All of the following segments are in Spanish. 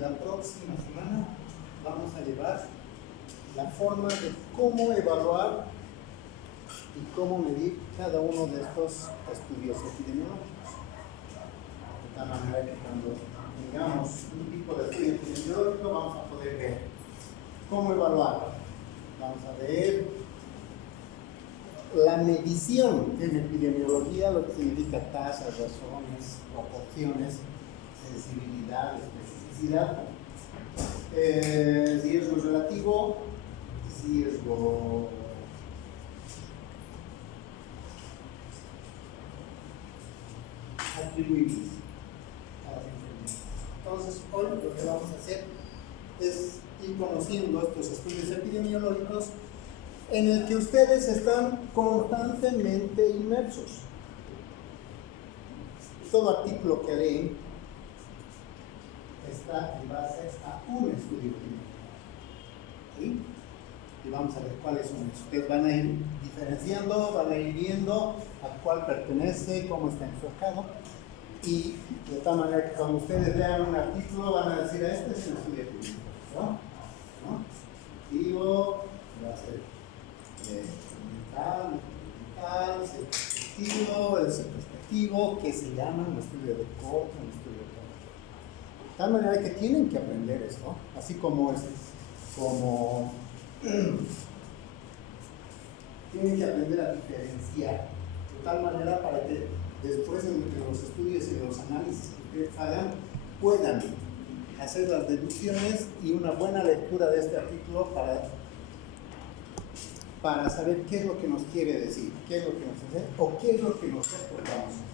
la próxima semana vamos a llevar la forma de cómo evaluar y cómo medir cada uno de estos estudios epidemiológicos. De tal manera que cuando tengamos un tipo de estudio epidemiológico vamos a poder ver cómo evaluar. Vamos a ver la medición en epidemiología, lo que significa tasas, razones, proporciones, sensibilidad, especificidad, riesgo relativo, riesgo atribuibles a las enfermedades. Entonces, hoy lo que vamos a hacer es ir conociendo estos estudios epidemiológicos en el que ustedes están constantemente inmersos. Todo artículo que leen está en base a un estudio epidemiológico. ¿Sí? Y vamos a ver cuáles son esos. Ustedes van a ir diferenciando, van a ir viendo a cuál pertenece, cómo está enfocado. Y de tal manera que cuando ustedes lean un artículo van a decir, este es un estudio epidemiológico, ¿no? Digo, va a ser perspectivo, que se llama un estudio de corte, un estudio de corte. De tal manera que tienen que aprender esto, así como tienen que aprender a diferenciar, de tal manera para que después en los estudios y en los análisis que ustedes hagan puedan hacer las deducciones y una buena lectura de este artículo para saber qué es lo que nos quiere decir, qué es lo que nos hace o qué es lo que nosotros vamos a hacer.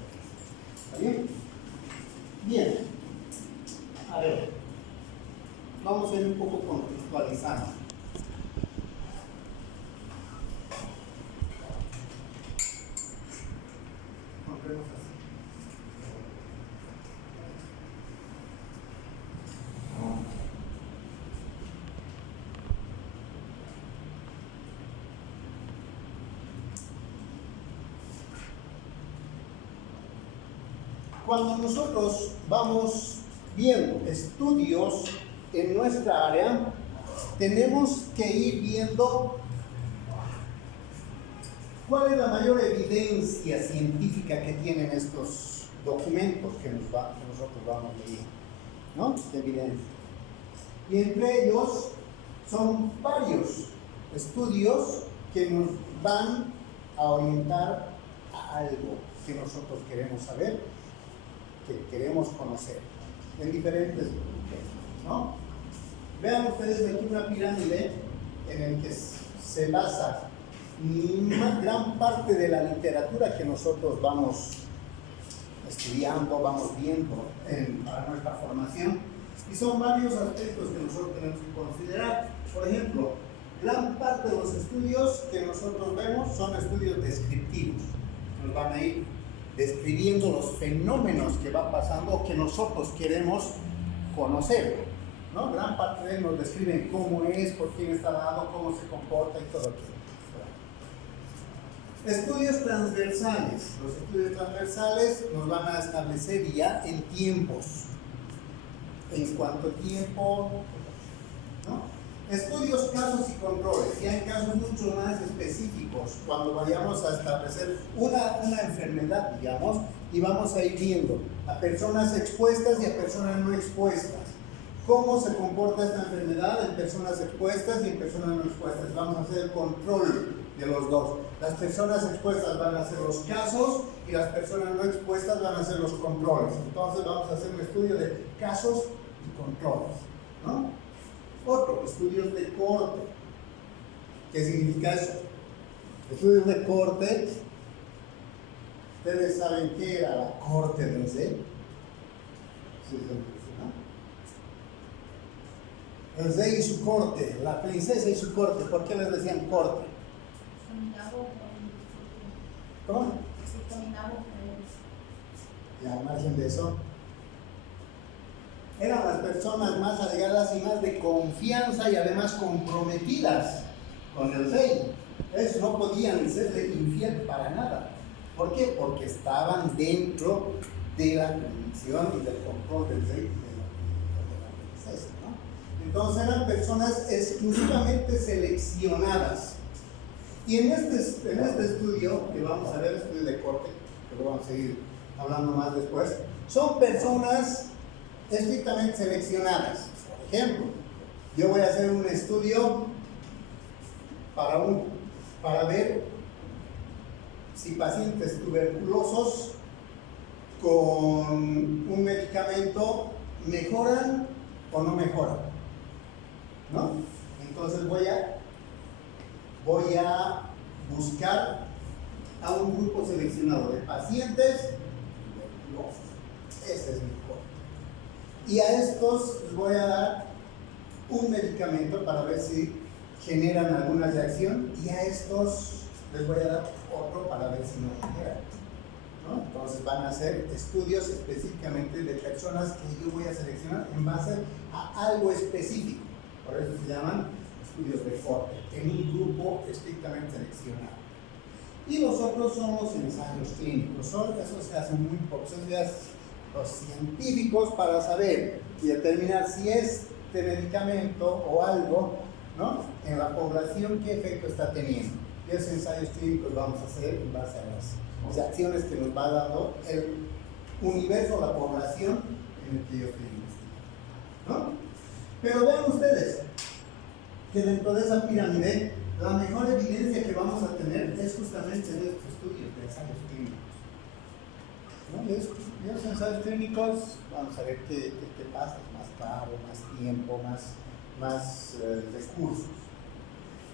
¿Está bien? Bien. A ver, vamos a ir un poco contextualizando. Compremos así. Cuando nosotros vamos viendo estudios en nuestra área, tenemos que ir viendo cuál es la mayor evidencia científica que tienen estos documentos que nosotros vamos leyendo, ¿no? De evidencia. Y entre ellos son varios estudios que nos van a orientar a algo que nosotros queremos saber, que queremos conocer, en diferentes temas, ¿no? Vean ustedes aquí una pirámide en el que se basa una gran parte de la literatura que nosotros vamos estudiando, vamos viendo para nuestra formación, y son varios aspectos que nosotros tenemos que considerar. Por ejemplo, gran parte de los estudios que nosotros vemos son estudios descriptivos, nos van a ir describiendo los fenómenos que va pasando o que nosotros queremos conocer, ¿no? Gran parte de ellos nos describen cómo es, por quién está dado, cómo se comporta y todo aquello. Estudios transversales. Los estudios transversales nos van a establecer ya en tiempos. En cuánto tiempo, ¿no? Estudios, casos y controles, ya en casos mucho más específicos, cuando vayamos a establecer una enfermedad, digamos, y vamos a ir viendo a personas expuestas y a personas no expuestas. ¿Cómo se comporta esta enfermedad en personas expuestas y en personas no expuestas? Vamos a hacer el control de los dos. Las personas expuestas van a hacer los casos y las personas no expuestas van a hacer los controles. Entonces vamos a hacer un estudio de casos y controles, ¿no? Otro, estudios de corte. ¿Qué significa eso? Estudios de corte, ustedes saben qué era la corte del rey. ¿Sí? ¿No? El rey y su corte, la princesa y su corte. ¿Por qué les decían corte? ¿Cómo? Y al margen de eso, eran las personas más allegadas y más de confianza y además comprometidas con el rey. Ellos no podían serle infiel para nada. ¿Por qué? Porque estaban dentro de la condición y del control del rey y de la princesa. es ese, ¿no? Entonces eran personas exclusivamente seleccionadas. Y en este estudio, que vamos a ver, estudio de corte, que lo vamos a seguir hablando más después, son personas estrictamente seleccionadas. Por ejemplo, yo voy a hacer un estudio para ver si pacientes tuberculosos con un medicamento mejoran o no mejoran, ¿no? Entonces voy a buscar a un grupo seleccionado de pacientes tuberculosos. Ese es mi corte. Y a estos les voy a dar un medicamento para ver si generan alguna reacción, y a estos les voy a dar otro para ver si no generan, ¿no? Entonces van a hacer estudios específicamente de personas que yo voy a seleccionar en base a algo específico. Por eso se llaman estudios de corte, en un grupo estrictamente seleccionado. Y los otros son los ensayos clínicos. Esos se hacen muy pocos. Son ya los científicos para saber y determinar si este medicamento o algo, ¿no?, en la población, qué efecto está teniendo. Y esos ensayos clínicos vamos a hacer en base a las acciones que nos va dando el universo, la población en el que yo estoy investigando, ¿no? Pero vean ustedes que dentro de esa pirámide, la mejor evidencia que vamos a tener es justamente en estos estudios de ensayos clínicos, ¿no? Y los ensayos clínicos, vamos a ver qué pasa, más caro, más tiempo, más recursos.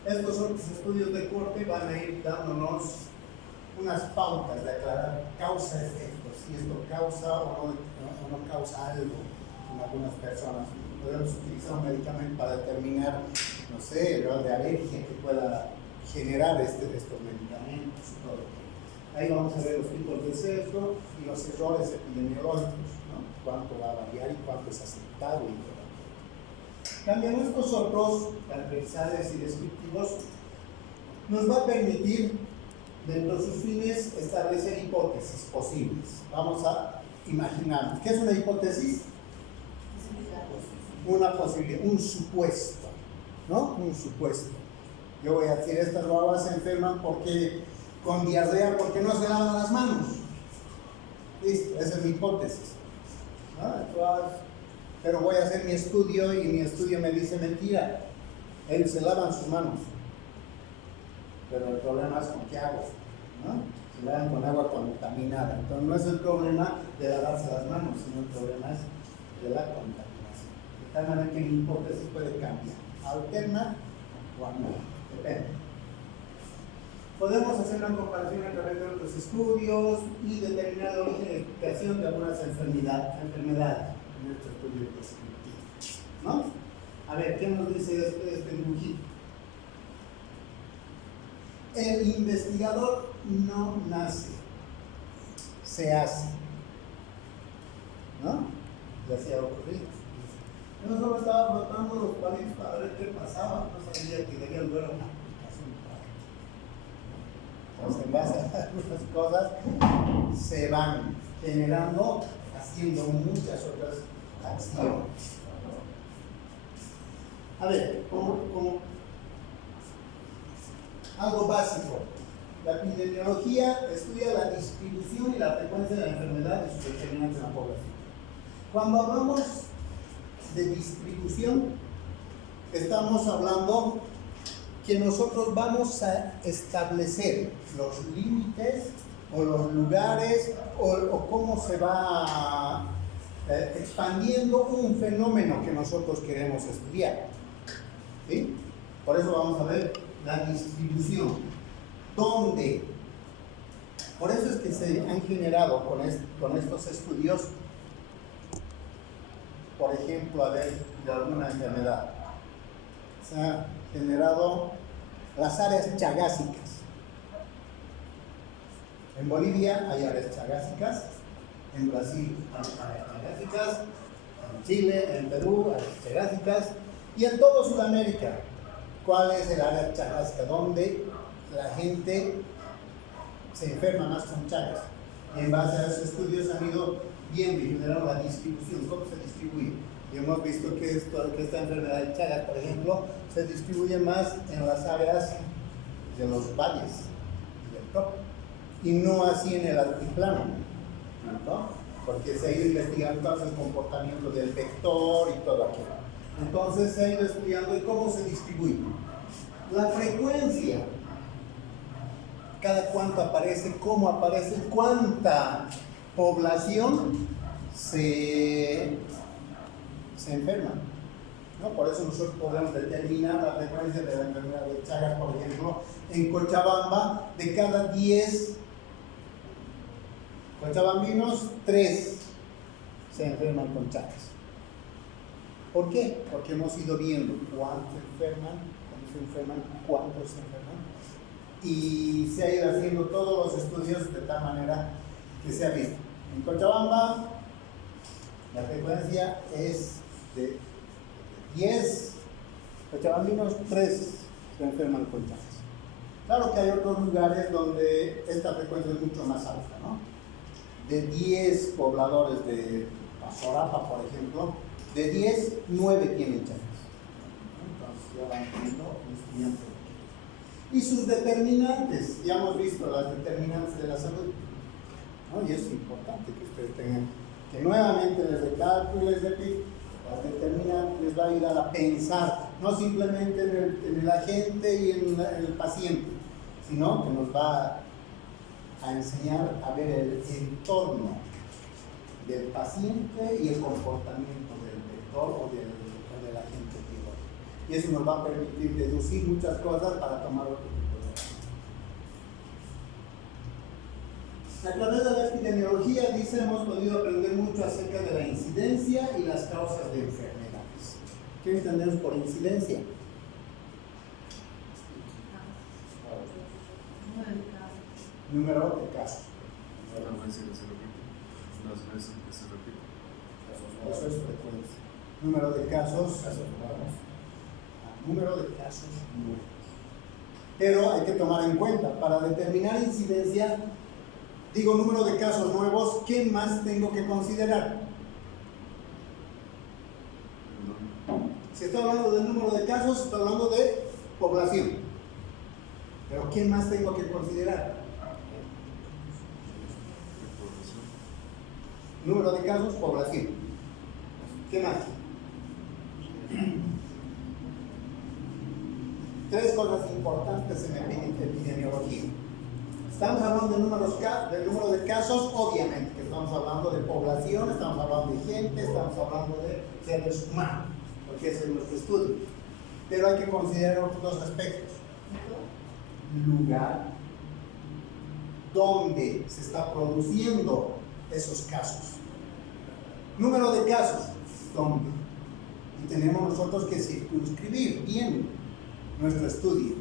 Estos otros estudios de corte van a ir dándonos unas pautas de aclarar causa-efectos, si esto causa o no causa algo en algunas personas. Podemos utilizar un medicamento para determinar, no sé, el grado de alergia que pueda generar estos medicamentos y todo. Ahí vamos a ver los tipos de sesgo y los errores epidemiológicos, ¿no? Cuánto va a variar y cuánto es aceptable y todo. También estos otros transversales y descriptivos nos va a permitir, dentro de sus fines, establecer hipótesis posibles. Vamos a imaginar, ¿qué es una hipótesis? Una posibilidad, un supuesto, ¿no? Un supuesto. Yo voy a decir, estas babas se enferman porque con diarrea, porque no se lavan las manos. Listo, esa es mi hipótesis, ¿no? Pero voy a hacer mi estudio y mi estudio me dice mentira. Ellos se lavan sus manos. Pero el problema es con qué hago, ¿no? Se lavan con agua contaminada. Entonces no es el problema de lavarse las manos, sino el problema es de la contaminación. De tal manera que mi hipótesis puede cambiar. Alterna o anula. Depende. Podemos hacer una comparación a través de otros estudios y determinar el origen y explicación de algunas enfermedades en nuestro estudio descriptivo, ¿no? A ver, ¿qué nos dice este dibujito? El investigador no nace, se hace, ¿no? Ya hacía ocurrir. Yo solo estaba flotando los palitos para ver qué pasaba, no sabía que debía haber una aplicación práctica. Entonces, en base a algunas cosas, se van generando, haciendo muchas otras acciones. A ver, como algo básico, la epidemiología estudia la distribución y la frecuencia de la enfermedad y sus determinantes en la población. Cuando hablamos de distribución, estamos hablando que nosotros vamos a establecer los límites o los lugares o cómo se va expandiendo un fenómeno que nosotros queremos estudiar, ¿sí? Por eso vamos a ver la distribución. ¿Dónde? Por eso es que se han generado con estos estudios, por ejemplo, a ver, de alguna enfermedad. Se han generado las áreas chagásicas. En Bolivia hay áreas chagásicas, en Brasil hay áreas chagásicas, en Chile, en Perú, áreas chagásicas, y en todo Sudamérica. ¿Cuál es el área chagásica? Donde la gente se enferma más con chagas. Y en base a esos estudios han ido viendo y generando la distribución, cómo se distribuye. Y hemos visto que esta enfermedad de Chagas, por ejemplo, se distribuye más en las áreas de los valles y del top, y no así en el altiplano, ¿no? Porque se ha ido investigando todo el comportamiento del vector y todo aquello. Entonces se ha ido estudiando cómo se distribuye. La frecuencia, cada cuánto aparece, cómo aparece, cuánta población se enferma, ¿no? Por eso nosotros podemos determinar la frecuencia de la enfermedad de Chagas, por ejemplo, en Cochabamba, de cada 10 cochabambinos, 3 se enferman con Chagas. ¿Por qué? Porque hemos ido viendo cuántos se enferman, cuántos se enferman, y se ha ido haciendo todos los estudios de tal manera que se ha visto. En Cochabamba, la frecuencia es de 10 cochabambinos, 3 se enferman con Chagas. Claro que hay otros lugares donde esta frecuencia es mucho más alta, ¿no? De 10 pobladores de Pasorapa, por ejemplo, de 10, 9 tienen Chagas. Entonces ya van teniendo un estudiante. Y sus determinantes, ya hemos visto las determinantes de la salud, ¿no? Y es importante que ustedes tengan, que nuevamente les recalco y les repito, las determinantes les va a ayudar a pensar, no simplemente en el agente y en el paciente, sino que nos va a enseñar a ver el entorno del paciente y el comportamiento del vector o del agente biológico. Y eso nos va a permitir deducir muchas cosas para tomar otro tipo de decisiones. A través de la epidemiología, dice, hemos podido aprender mucho acerca de la incidencia y las causas de enfermedades. ¿Qué entendemos por incidencia? Número de casos. Eso es frecuencia. Número de casos. Número de casos nuevos. Pero hay que tomar en cuenta, para determinar incidencia, digo número de casos nuevos, ¿qué más tengo que considerar? Si estoy hablando del número de casos, estoy hablando de población. Pero ¿qué más tengo que considerar? Número de casos, población. ¿Qué más? 3 cosas importantes en la epidemiología. Estamos hablando del número de casos, obviamente, que estamos hablando de población, estamos hablando de gente, estamos hablando de seres humanos, porque ese es nuestro estudio. Pero hay que considerar otros 2 aspectos. Lugar, dónde se está produciendo esos casos. Número de casos, ¿dónde? Y tenemos nosotros que circunscribir bien nuestro estudio.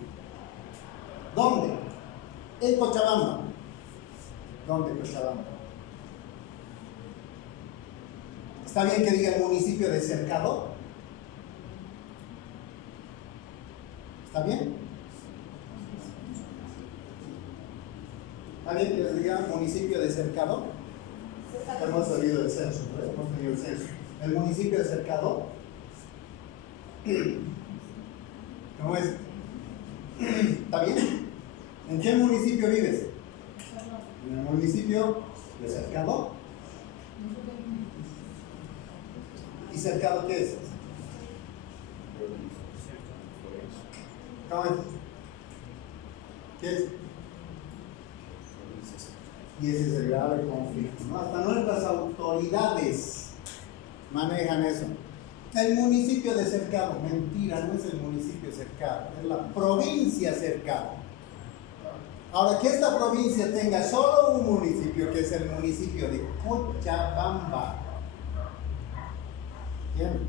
¿Dónde? En Cochabamba. ¿Dónde Cochabamba? ¿Está bien que diga el municipio de Cercado? ¿Está bien? ¿Está bien que les diga municipio de Cercado? Hemos salido del censo, ¿no? Hemos tenido el censo. El municipio de Cercado, ¿cómo es? ¿Está bien? ¿En qué municipio vives? En el municipio de Cercado. ¿Y Cercado qué es? ¿Cómo es? ¿Qué es? Y ese es el grave conflicto, ¿no? Hasta nuestras autoridades manejan eso. El municipio de Cercado, mentira, no es el municipio de Cercado, es la provincia Cercado. Ahora, que esta provincia tenga solo un municipio, que es el municipio de Cochabamba. Bien,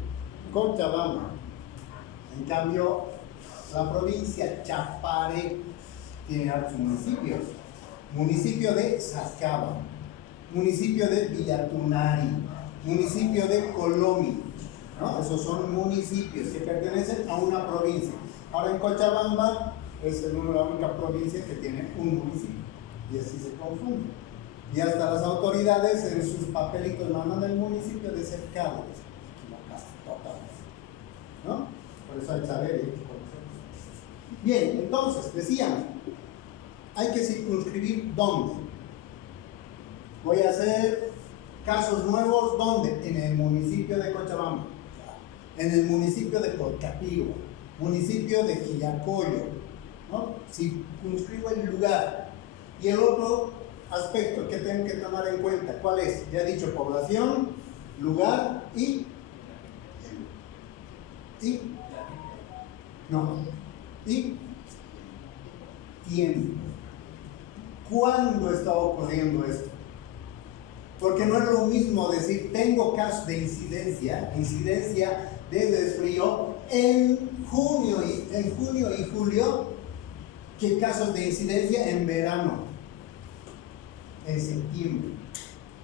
Cochabamba. En cambio, la provincia Chapare tiene altos municipios. Municipio de Sacaba, municipio de Villatunari, municipio de Colomi, ¿no? Esos son municipios que pertenecen a una provincia. Ahora en Cochabamba es la única provincia que tiene un municipio, y así se confunde. Y hasta las autoridades en sus papelitos mandan el municipio de Cercado. Por eso hay que saber y hay que conocer. Bien, entonces, decíamos, hay que circunscribir dónde. Voy a hacer casos nuevos, ¿dónde? En el municipio de Cochabamba, en el municipio de Porcapigua, municipio de Quillacollo, ¿no? Circunscribo el lugar. Y el otro aspecto que tengo que tomar en cuenta, ¿cuál es? Ya he dicho, población, lugar y tiempo. ¿Cuándo está ocurriendo esto? Porque no es lo mismo decir tengo casos de incidencia de desfrío en junio y julio que casos de incidencia en verano, en septiembre.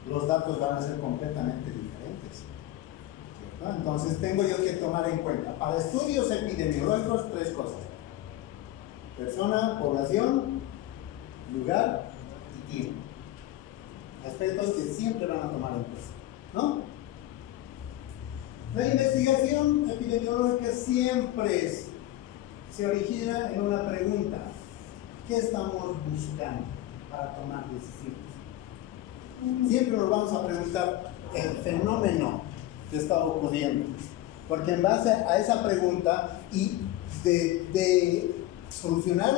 Los datos van a ser completamente diferentes, ¿no? Entonces tengo yo que tomar en cuenta para estudios epidemiológicos 3 cosas: persona, población, lugar y tiempo. Aspectos que siempre van a tomar en cuenta, ¿no? La investigación epidemiológica siempre se origina en una pregunta: ¿qué estamos buscando para tomar decisiones? Siempre nos vamos a preguntar el fenómeno que está ocurriendo, porque en base a esa pregunta y de solucionar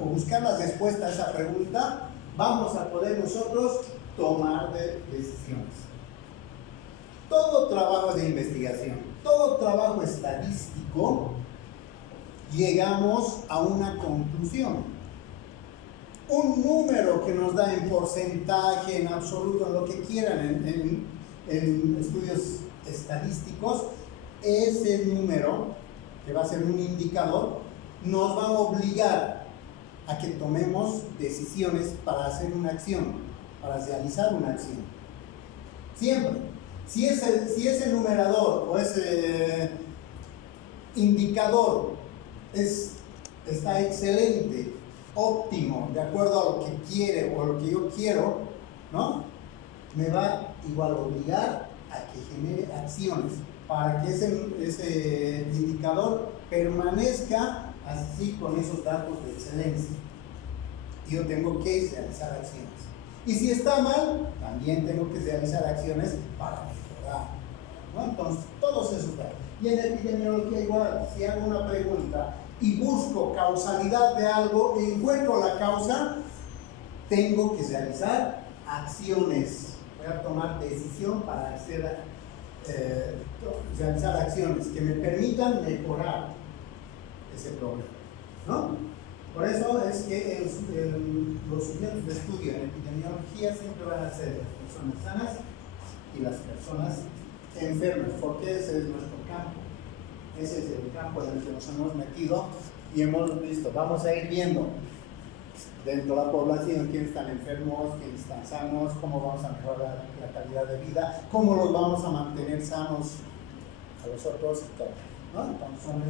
o buscar la respuesta a esa pregunta, vamos a poder nosotros tomar decisiones. Todo trabajo de investigación, todo trabajo estadístico, llegamos a una conclusión. Un número que nos da en porcentaje, en absoluto, en lo que quieran, en estudios estadísticos, ese número, que va a ser un indicador, nos va a obligar a que tomemos decisiones para hacer una acción, para realizar una acción. Siempre. Si ese numerador o ese indicador está excelente, óptimo, de acuerdo a lo que quiere o a lo que yo quiero, ¿no? Me va igual a obligar a que genere acciones para que ese indicador permanezca así con esos datos de excelencia. Yo tengo que realizar acciones. Y si está mal, también tengo que realizar acciones para mejorar, ¿no? Entonces, todos esos datos. Y en epidemiología igual, si hago una pregunta y busco causalidad de algo, encuentro la causa, tengo que realizar acciones. Voy a tomar decisión para realizar acciones que me permitan mejorar ese problema, ¿no? Por eso es que los sujetos de estudio en epidemiología siempre van a ser las personas sanas y las personas enfermas, porque ese es nuestro campo. Ese es el campo en el que nos hemos metido y hemos visto. Vamos a ir viendo dentro de la población quiénes están enfermos, quiénes están sanos, cómo vamos a mejorar la calidad de vida, cómo los vamos a mantener sanos a los otros y todo, ¿no? Entonces son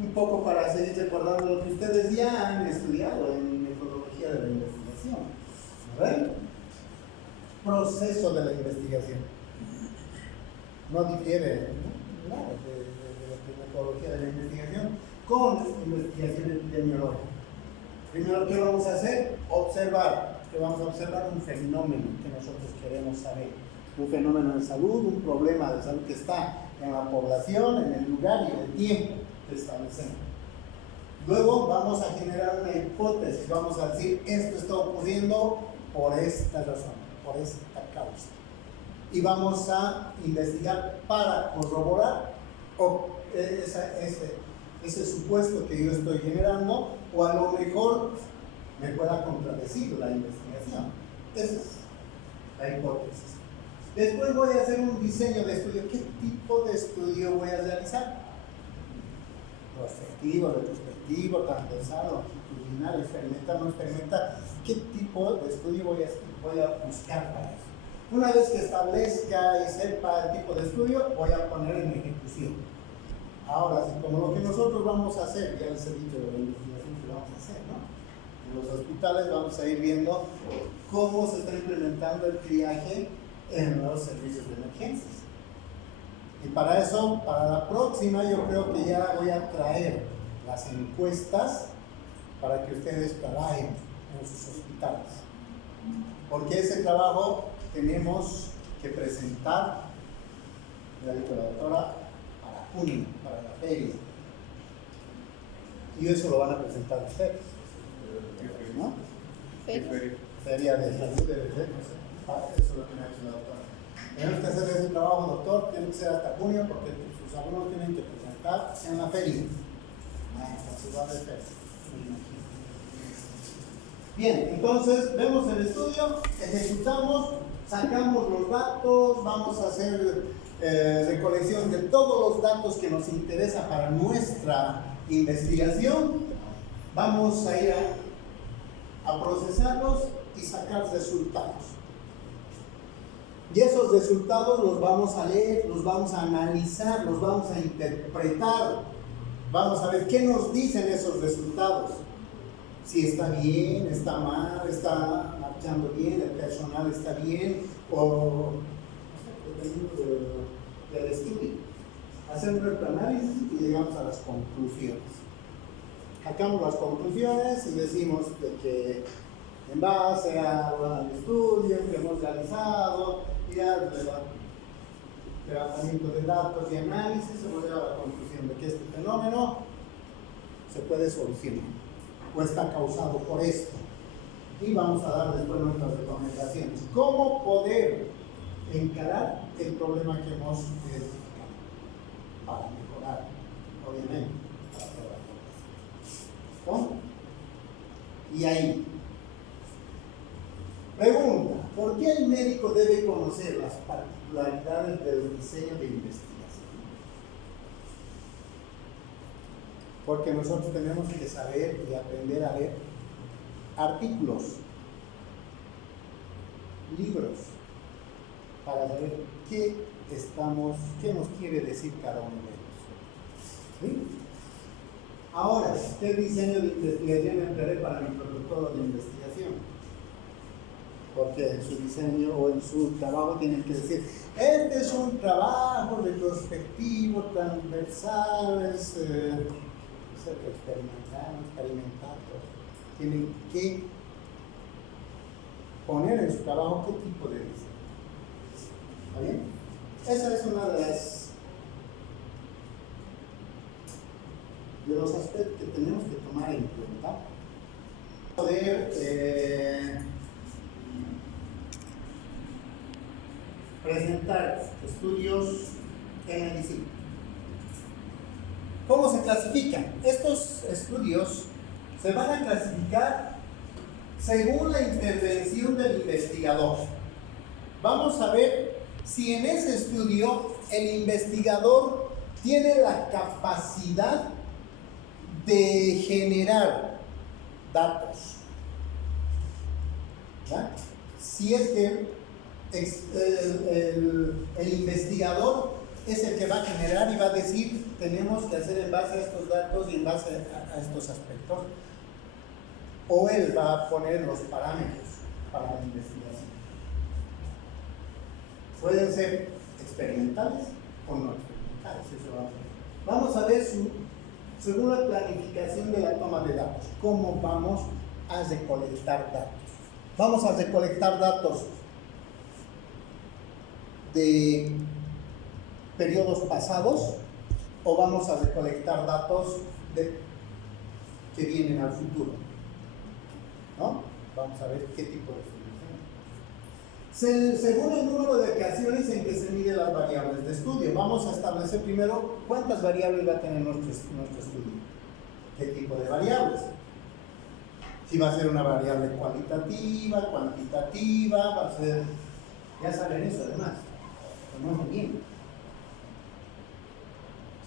un poco para seguir recordando lo que ustedes ya han estudiado en metodología de la investigación. A ver, proceso de la investigación. No difiere nada de la metodología de la investigación con investigación epidemiológica. Primero, ¿qué vamos a hacer? Observar. ¿Qué vamos a observar? Un fenómeno que nosotros queremos saber. Un fenómeno de salud, un problema de salud que está en la población, en el lugar y en el tiempo que establecemos. Luego vamos a generar una hipótesis, vamos a decir, esto está ocurriendo por esta razón, por esta causa. Y vamos a investigar para corroborar ese supuesto que yo estoy generando, o a lo mejor me pueda contradecir la investigación. Esa es la hipótesis. Después voy a hacer un diseño de estudio. ¿Qué tipo de estudio voy a realizar? Prospectivo, retrospectivo, transversal, longitudinal, experimental, no experimental. ¿Qué tipo de estudio voy a buscar para eso? Una vez que establezca y sepa el tipo de estudio, voy a poner en ejecución. Ahora, como lo que nosotros vamos a hacer, ya les he dicho de la investigación que vamos a hacer, ¿no? En los hospitales vamos a ir viendo cómo se está implementando el triaje en los servicios de emergencias. Y para eso, para la próxima, yo creo que ya voy a traer las encuestas para que ustedes trabajen en sus hospitales. Porque ese trabajo tenemos que presentar, ya dijo la doctora, para junio, para la feria. Y eso lo van a presentar ustedes, ¿no? Feria de salud, eso lo tiene que hacer la doctora. Tenemos que hacer ese trabajo, doctor, tiene que ser hasta junio porque sus alumnos tienen que presentar en la feria. Bien, entonces vemos el estudio, ejecutamos, sacamos los datos, vamos a hacer recolección de todos los datos que nos interesa para nuestra investigación, vamos a ir a procesarlos y sacar resultados. Y esos resultados los vamos a leer, los vamos a analizar, los vamos a interpretar. Vamos a ver qué nos dicen esos resultados. Si está bien, está mal, está marchando bien, el personal está bien, o dependiendo del estudio. Hacemos nuestro análisis y llegamos a las conclusiones. Sacamos las conclusiones y decimos de que en base al estudio que hemos realizado y al tratamiento de datos y análisis, hemos llegado a la conclusión de que este fenómeno se puede solucionar o está causado por esto. Y vamos a dar después nuestras recomendaciones. ¿Cómo poder encarar el problema que hemos identificado? Para mejorar, obviamente, para toda la población. ¿No? Y ahí. Pregunta, ¿por qué el médico debe conocer las particularidades del diseño de investigación? Porque nosotros tenemos que saber y aprender a leer artículos, libros, para saber qué nos quiere decir cada uno de ellos. ¿Sí? Ahora, ¿qué diseño de investigación emplearé para mi protocolo de investigación? Porque en su diseño o en su trabajo tienen que decir, este es un trabajo retrospectivo, transversal, es experimental. Tienen que poner en su trabajo qué tipo de diseño. ¿Está bien? Esa es una de los aspectos que tenemos que tomar en cuenta. Poder presentar estudios en medicina. ¿Cómo se clasifican? Estos estudios se van a clasificar según la intervención del investigador. Vamos a ver si en ese estudio el investigador tiene la capacidad de generar datos. ¿Ya? Si es que el investigador es el que va a generar y va a decir, tenemos que hacer en base a estos datos y en base a estos aspectos, o él va a poner los parámetros para la investigación. Pueden ser experimentales o no experimentales, eso va a ver. Vamos a ver según la planificación de la toma de datos, cómo vamos a recolectar datos. Vamos a recolectar datos de periodos pasados o vamos a recolectar datos que vienen al futuro, ¿no? Vamos a ver qué tipo de solución. Según el número de ocasiones en que se miden las variables de estudio, vamos a establecer primero cuántas variables va a tener nuestro estudio, qué tipo de variables. Si va a ser una variable cualitativa, cuantitativa, va a ser, ya saben eso además. No es bien.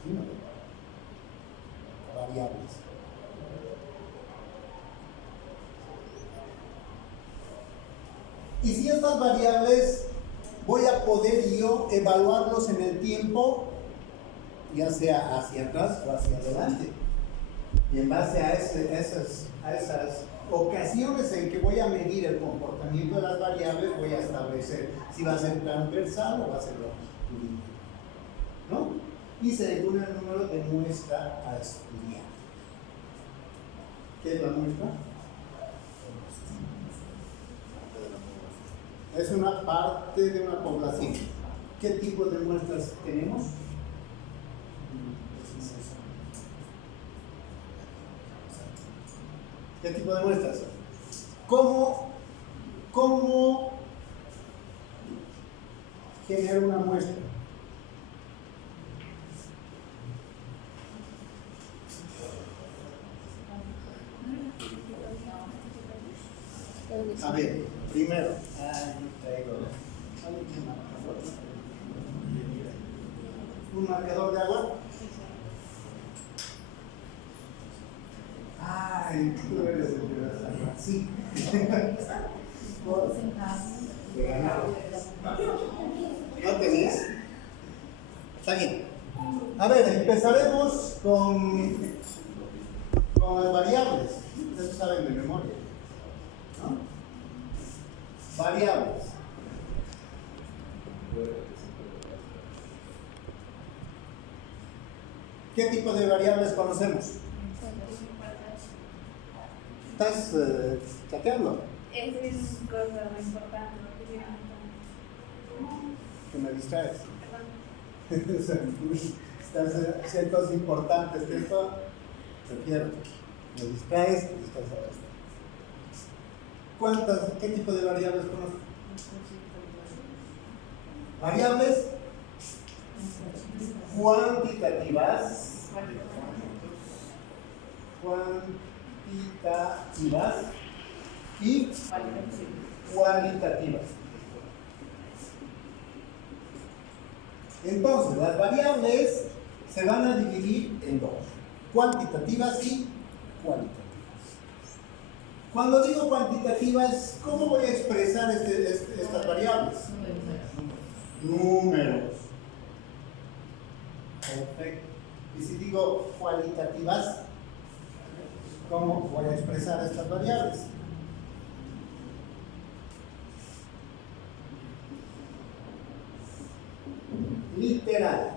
¿Sí? Variables. Y si estas variables voy a poder yo evaluarlos en el tiempo, ya sea hacia atrás o hacia adelante. Y en base a esas ocasiones en que voy a medir el comportamiento de las variables, voy a establecer si va a ser transversal o va a ser longitudinal. y según el número de muestra a estudiar. ¿Qué es la muestra? Es una parte de una población. ¿Qué tipo de muestras tenemos? ¿Qué tipo de muestras? ¿Cómo genero una muestra? A ver, primero, un marcador de agua. Ay, tú eres el que vas a hablar. Sí. ¿No tenías? Está bien. A ver, empezaremos con las variables. Ustedes saben de memoria, ¿no? Variables. ¿Qué tipo de variables conocemos? ¿Estás chateando? Es cosa muy importante. Que me distraes. Estás haciendo cosas importantes, que esto se pierde. Me distraes, te distraes a esto. ¿Qué tipo de variables conozco? Variables cuantitativas y cualitativas. Entonces, las variables se van a dividir en dos: cuantitativas y cualitativas. Cuando digo cuantitativas, ¿cómo voy a expresar estas variables? Números. Perfecto. Y si digo cualitativas, ¿cómo voy a expresar estas variables? Literal,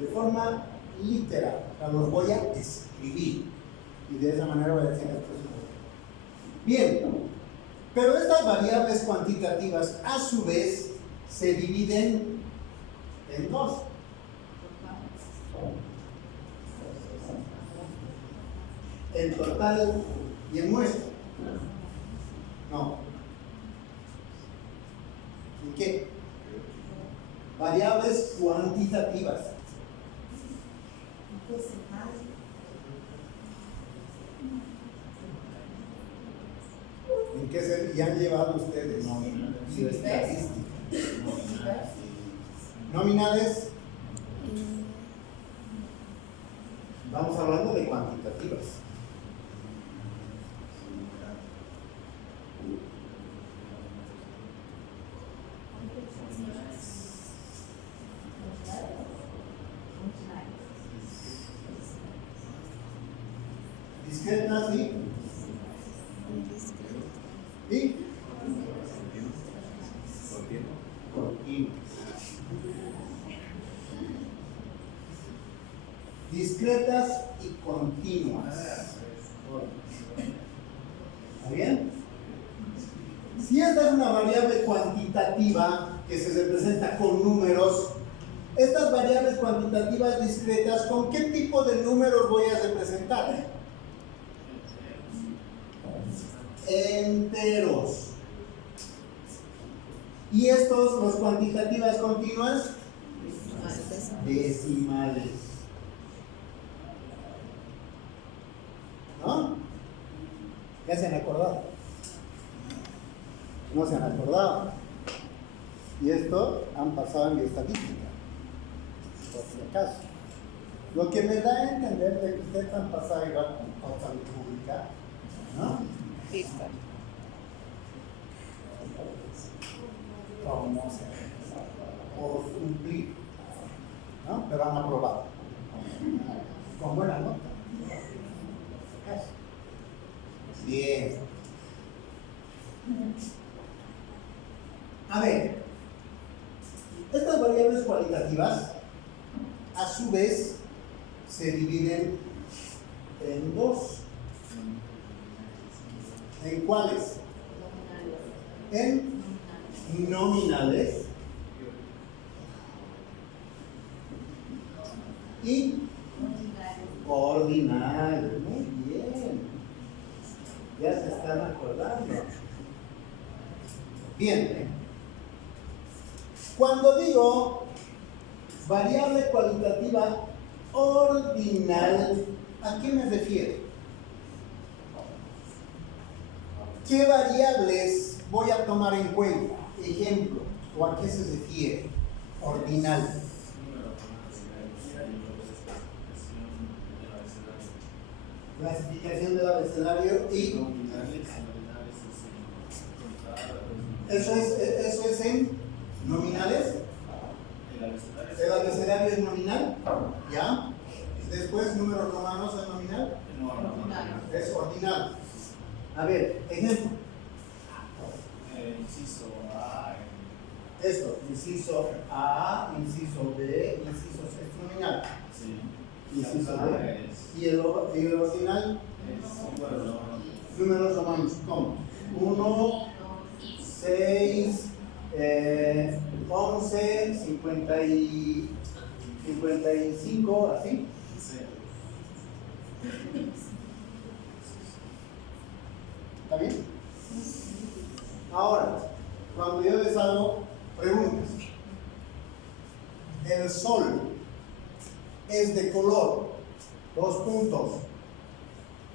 de forma literal. O sea, los voy a escribir y de esa manera voy a decir esto. Bien, pero estas variables cuantitativas a su vez se dividen en dos. En total y en muestra. No. ¿En qué? Variables cuantitativas. ¿En qué se han llevado ustedes? Nominales. Vamos hablando de cuantitativas. Discretas y continuas. Discretas y continuas. ¿Está bien? Si esta es una variable cuantitativa que se representa con números, estas variables cuantitativas discretas, ¿con qué tipo de números voy a representar? Enteros. ¿Y estos, los cuantitativas continuas? Decimales. ¿No? ¿Ya se han acordado? No se han acordado. Y esto han pasado en mi estadística, por si acaso. Lo que me da a entender de que ustedes han pasado igual con salud pública, ¿no? Sí. Como por cumplir, ¿no? Pero han aprobado con buena nota. Bien. A ver, estas variables cualitativas a su vez se dividen en dos. ¿En cuáles? En nominales y ordinales. Muy bien. Ya se están acordando. Bien. Cuando digo variable cualitativa ordinal, ¿a qué me refiero? ¿Qué variables voy a tomar en cuenta? Ejemplo, ¿o a qué se refiere? Ordinal. Clasificación del abecedario y eso es en nominales. El abecedario es nominal, ¿ya? Después números romanos es nominal. Es ordinal. A ver, ejemplo. Inciso A. Esto, inciso A, inciso B, inciso C, es nominal. Sí. Inciso B. ¿Y el ordinal? Números romanos, ¿cómo? 1, 6, 11, 55, así. ¿Está bien? Ahora, cuando yo les hago preguntas, el sol es de color, 2 puntos,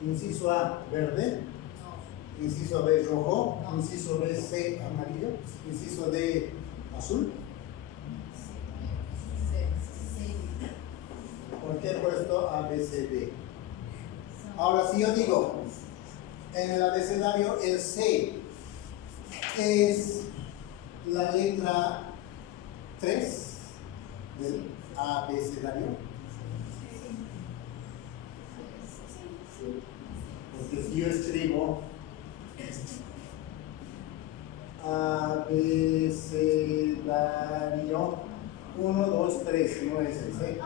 inciso A, verde, inciso B, rojo, inciso B, C, amarillo, inciso D, azul. ¿Por qué he puesto A, B, C, D? Ahora, si yo digo, en el abecedario el C es la letra 3 del abecedario, porque si yo escribo abecedario 1, 2, 3, no es el C.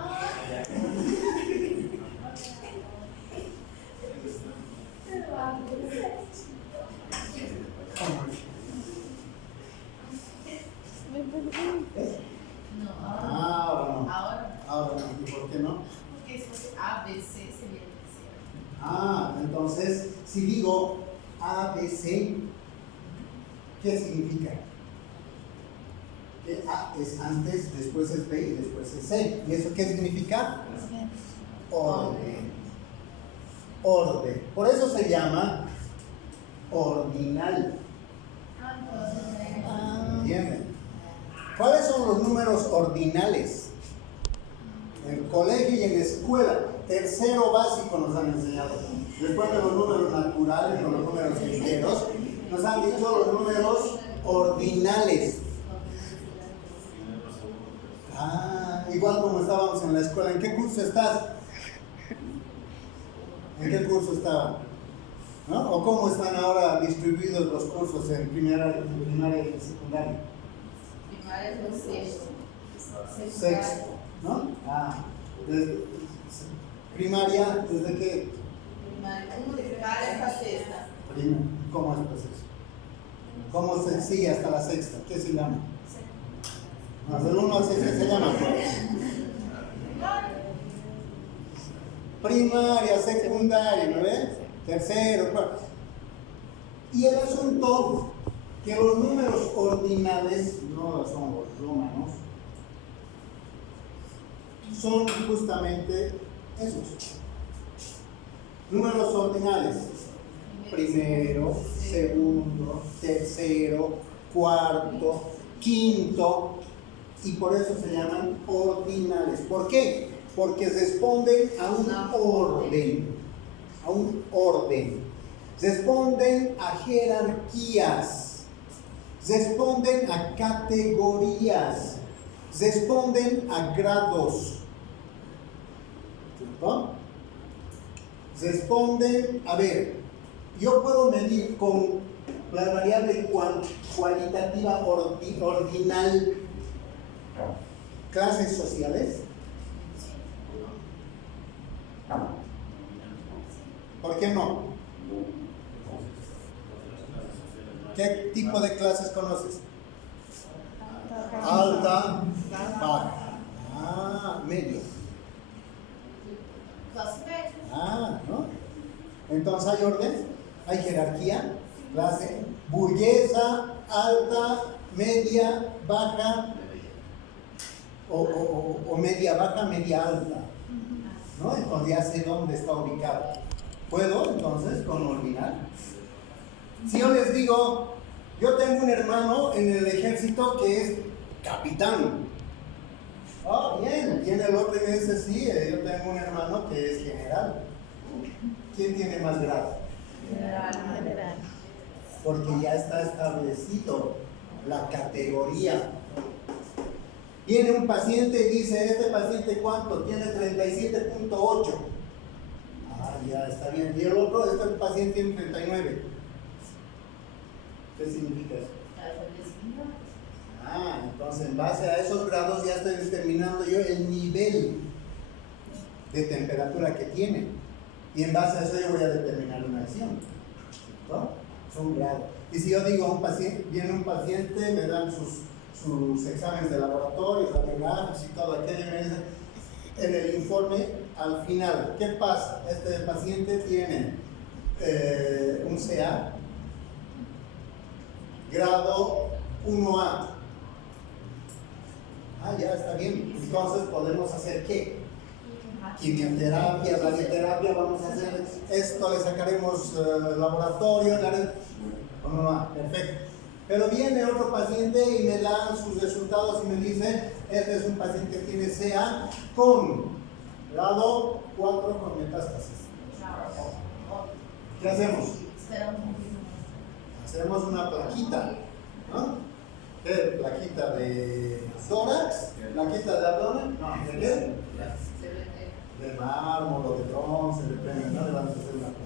Ahora no. ¿Y por qué no? Porque si fuese A, B, C sería el tercero. Entonces, si digo A, B, C, ¿qué significa? Que A es antes, después es B y después es C. ¿Y eso qué significa? Orden. Orden. Por eso se llama ordinal. ¿Entienden? ¿Cuáles son los números ordinales? En el colegio y en la escuela, tercero básico nos han enseñado. Después de los números naturales, los números enteros, nos han dicho los números ordinales. Igual como estábamos en la escuela. ¿En qué curso estás? ¿En qué curso estaban? ¿No? ¿O cómo están ahora distribuidos los cursos en primaria y secundaria? Primaria es el sexto. Sexto, ¿no? Primaria, ¿desde qué? Primaria, uno de primaria hasta sexta. ¿Cómo es el proceso? ¿Cómo se sigue hasta la sexta? ¿Qué se llama? No, del 1 al 6 se llama. Primaria, secundaria, ¿no ves? Tercero, cuarto. Y el asunto que los números ordinales, no son los romanos, son justamente esos. Números ordinales. Primero, segundo, tercero, cuarto, quinto, y por eso se llaman ordinales. ¿Por qué? Porque responden a un orden, responden a jerarquías, responden a categorías, responden a grados, ¿cierto? Responden, a ver, yo puedo medir con la variable cualitativa ordinal clases sociales. ¿Por qué no? ¿Qué tipo de clases conoces? Alta, baja. Ah, medio. Clase média. Ah, ¿no? Entonces hay orden, hay jerarquía, clase, burguesa, alta, media, baja, o media baja, media alta, ¿no? Entonces ya sé dónde está ubicado. ¿Puedo entonces combinar? Si yo les digo, yo tengo un hermano en el ejército que es capitán. Ah, bien, viene el otro y me dice, sí, yo tengo un hermano que es general. ¿Quién tiene más grado? General. Porque ya está establecido la categoría. Viene un paciente y dice, ¿este paciente cuánto? Tiene 37.8. Ah, ya está bien. Y el otro, este paciente tiene 39. ¿Qué significa eso? Ah, entonces en base a esos grados ya estoy determinando yo el nivel de temperatura que tiene. Y en base a eso yo voy a determinar una acción. ¿No? Son grados. Y si yo digo a un paciente, viene un paciente, me dan sus exámenes de laboratorio, radiografías y todo aquello, y me dicen, en el informe, al final, ¿qué pasa? Este paciente tiene un CA, grado 1A. Ah, ya está bien. Entonces podemos hacer ¿qué? Quimioterapia, radioterapia, vamos a hacer esto, le sacaremos laboratorio, perfecto. Pero viene otro paciente y me da sus resultados y me dice, este es un paciente que tiene CA con grado 4 con metástasis. ¿Qué hacemos? Hacemos una plaquita, ¿no? ¿Qué? ¿Plaquita de tórax? ¿Plaquita de abdomen? No, ¿de qué? De mármol o de bronce, depende, ¿no? Le vamos a hacer una placa.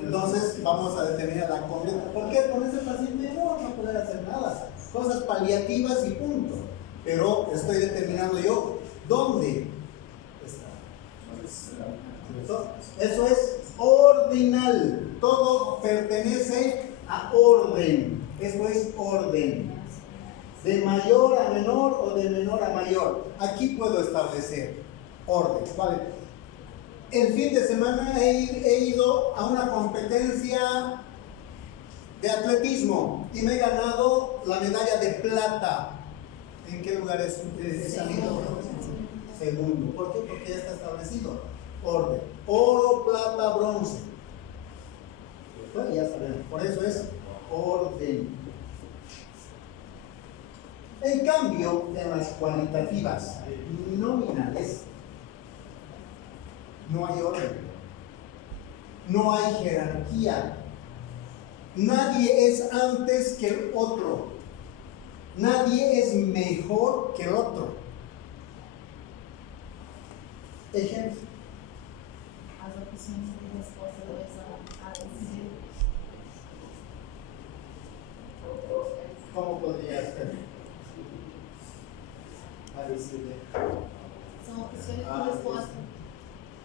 Entonces vamos a determinar la conducta. ¿Por qué? Con ese paciente no vamos a poder hacer nada. Cosas paliativas y punto. Pero estoy determinando yo dónde está. Eso es ordinal. Todo pertenece a orden. Eso es orden. De mayor a menor o de menor a mayor. Aquí puedo establecer orden. ¿Vale? El fin de semana he ido a una competencia de atletismo y me he ganado la medalla de plata. ¿En qué lugar he salido? Segundo. ¿Por qué? Porque ya está establecido. Orden. Oro, plata, bronce. Bueno, ya sabemos. Por eso es orden. En cambio, en las cualitativas nominales, no hay orden, no hay jerarquía, nadie es antes que el otro, nadie es mejor que el otro. Ejemplo. As opções de resposta do exame ABC. ¿Cómo podría ser? ABCD. São opções de resposta,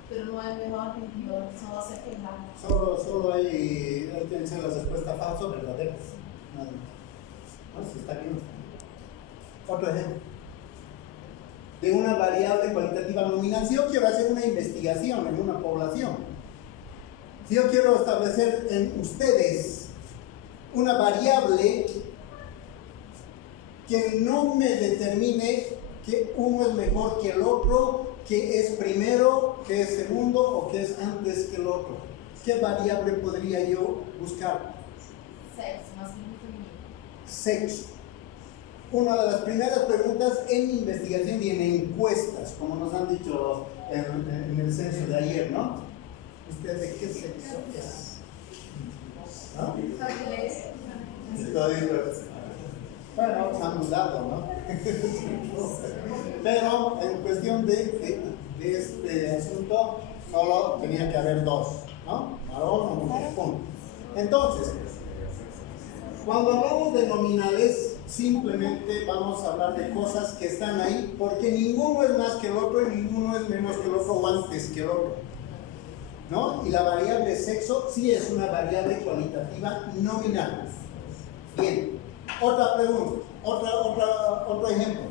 pero no hay mejor ni peor, solo se quejar. Solo hay que ser la respuesta falsa o verdadera. Nada más. ¿No? Si está bien. Otro ejemplo. De una variable cualitativa nominal. Si yo quiero hacer una investigación en una población, si yo quiero establecer en ustedes una variable que no me determine que uno es mejor que el otro, que es primero, que es segundo o que es antes que el otro, ¿qué variable podría yo buscar? Sexo, masculino y femenino. Sexo. Una de las primeras preguntas en investigación y en encuestas, como nos han dicho en el censo de ayer, ¿no? ¿Usted de qué sexo es? ¿No? Bueno, se han mudado, ¿no? Pero en cuestión de este asunto, solo tenía que haber dos, ¿no? Varón o mujer, punto. Entonces, cuando hablamos de nominales, simplemente vamos a hablar de cosas que están ahí, porque ninguno es más que el otro y ninguno es menos que el otro o antes que el otro. ¿no? Y la variable sexo sí es una variable cualitativa nominal. Bien, otra pregunta, otro ejemplo.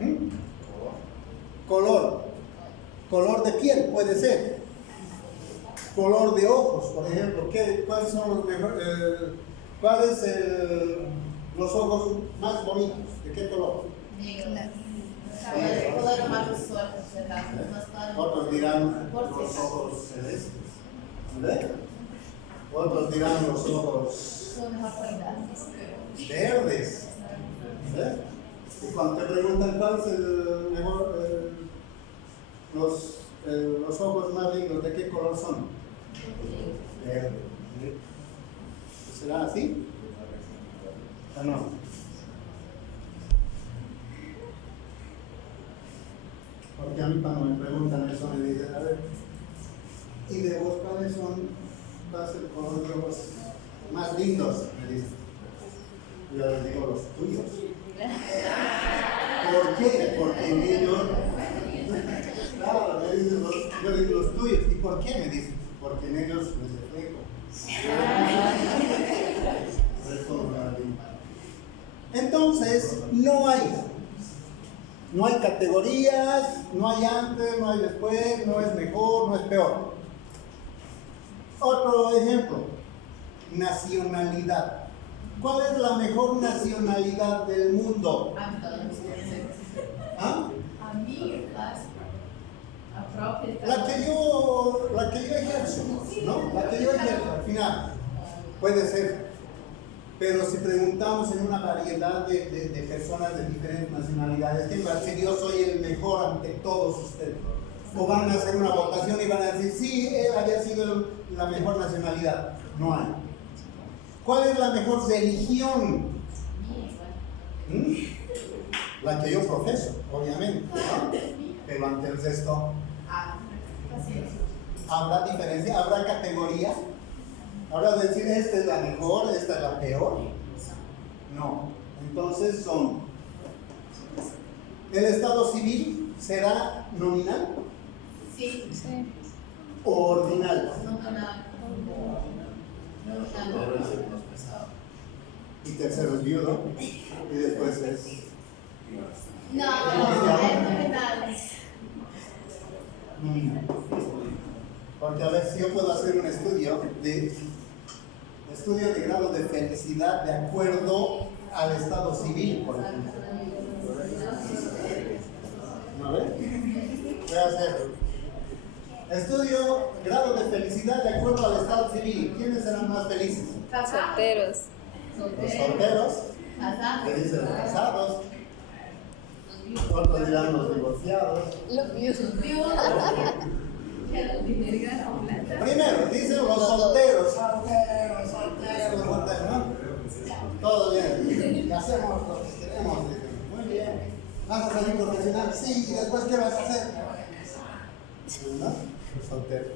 ¿Mm? Color de piel puede ser. Color de ojos, por ejemplo. ¿Cuáles son los mejores? ¿Cuáles los ojos más bonitos? ¿De qué color? Negro. El color más usual, más claro. Otros dirán los ojos celestes. ¿Verdad? Otros dirán los ojos Son mejor calidad. verdes. ¿Verdad? Y cuando te preguntan cuál es el mejor, los ojos más lindos, ¿de qué color son? Verde. ¿Será así? ¿O no? Porque a mí cuando me preguntan eso me dicen, a ver, ¿y de vos cuál es el color de ojos más lindos? Me dicen. Yo les digo los tuyos. ¿Por qué? Porque en ellos, claro, me dicen yo digo los tuyos. ¿Y por qué me dicen? Porque en ellos les reflejo. Entonces, no hay categorías, no hay antes, no hay después, no es mejor, no es peor. Otro ejemplo, nacionalidad. ¿Cuál es la mejor nacionalidad del mundo? ¿Ah? La que yo ejerzo, ¿no? La que yo ejerzo, al final, puede ser. Pero si preguntamos en una variedad de personas de diferentes nacionalidades, ¿quién va a decir yo soy el mejor ante todos ustedes? O van a hacer una votación y van a decir, sí, él había sido la mejor nacionalidad. No hay. ¿Cuál es la mejor religión? ¿Mm? La que yo profeso, obviamente, ¿no? Pero antes de esto, ¿habrá diferencia? ¿Habrá categoría? ¿Habrá decir, esta es la mejor, esta es la peor? No. Entonces son, ¿el estado civil será nominal? Sí. ¿O ordinal? Y tercero es viudo, y después es... No, es nominal. Porque a ver, si yo puedo hacer un estudio de grado de felicidad de acuerdo al estado civil, por ejemplo. ¿No ves? Voy a hacer estudio grado de felicidad de acuerdo al estado civil. ¿Quiénes serán más felices? Solteros. Los solteros. ¿Qué dicen los casados? Otros dirán los divorciados. Los viudos. Primero, dicen los solteros. Solteros, ¿no? Todo bien. Y hacemos lo que queremos. Muy bien. ¿Vas a salir profesional? Sí. ¿Y después qué vas a hacer? ¿No? Los solteros.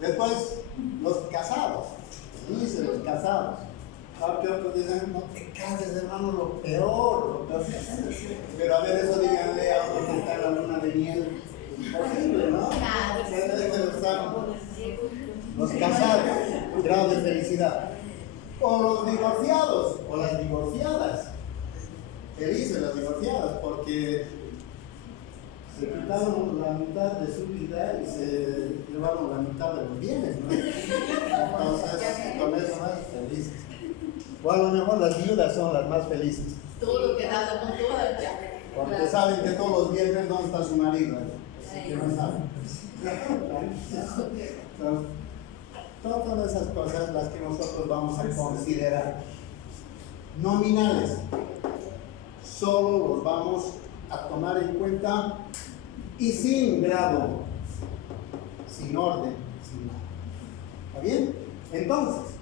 Después, los casados. Dicen los casados. Aunque otros dicen, no te cases, hermano, lo peor que haces. Pero a ver, eso díganle a otro que está en la luna de miel. Imposible, ¿no? Los casados, grado de felicidad. O los divorciados, o las divorciadas. Felices las divorciadas, porque se quitaron la mitad de su vida y se llevaron la mitad de los bienes, ¿no? Entonces, con eso más felices. O a lo mejor las viudas son las más felices. Todo quedado con todo. Porque saben que todos los viernes dónde está su marido. Así que no saben. Todas esas cosas las que nosotros vamos a considerar nominales. Solo los vamos a tomar en cuenta y sin grado, sin orden, sin nada. ¿Está bien? Entonces,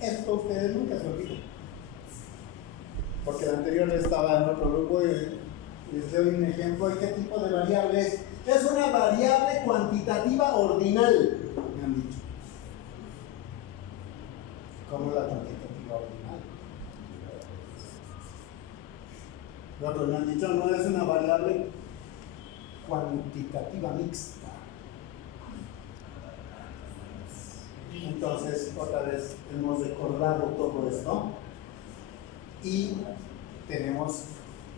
esto ustedes nunca se olvidan. Porque el anterior estaba en otro grupo y les doy un ejemplo de qué tipo de variable es. Es una variable cuantitativa ordinal, me han dicho. ¿Cómo es la cuantitativa ordinal? Los otros me han dicho, no es una variable cuantitativa mixta. Entonces, otra vez hemos recordado todo esto y tenemos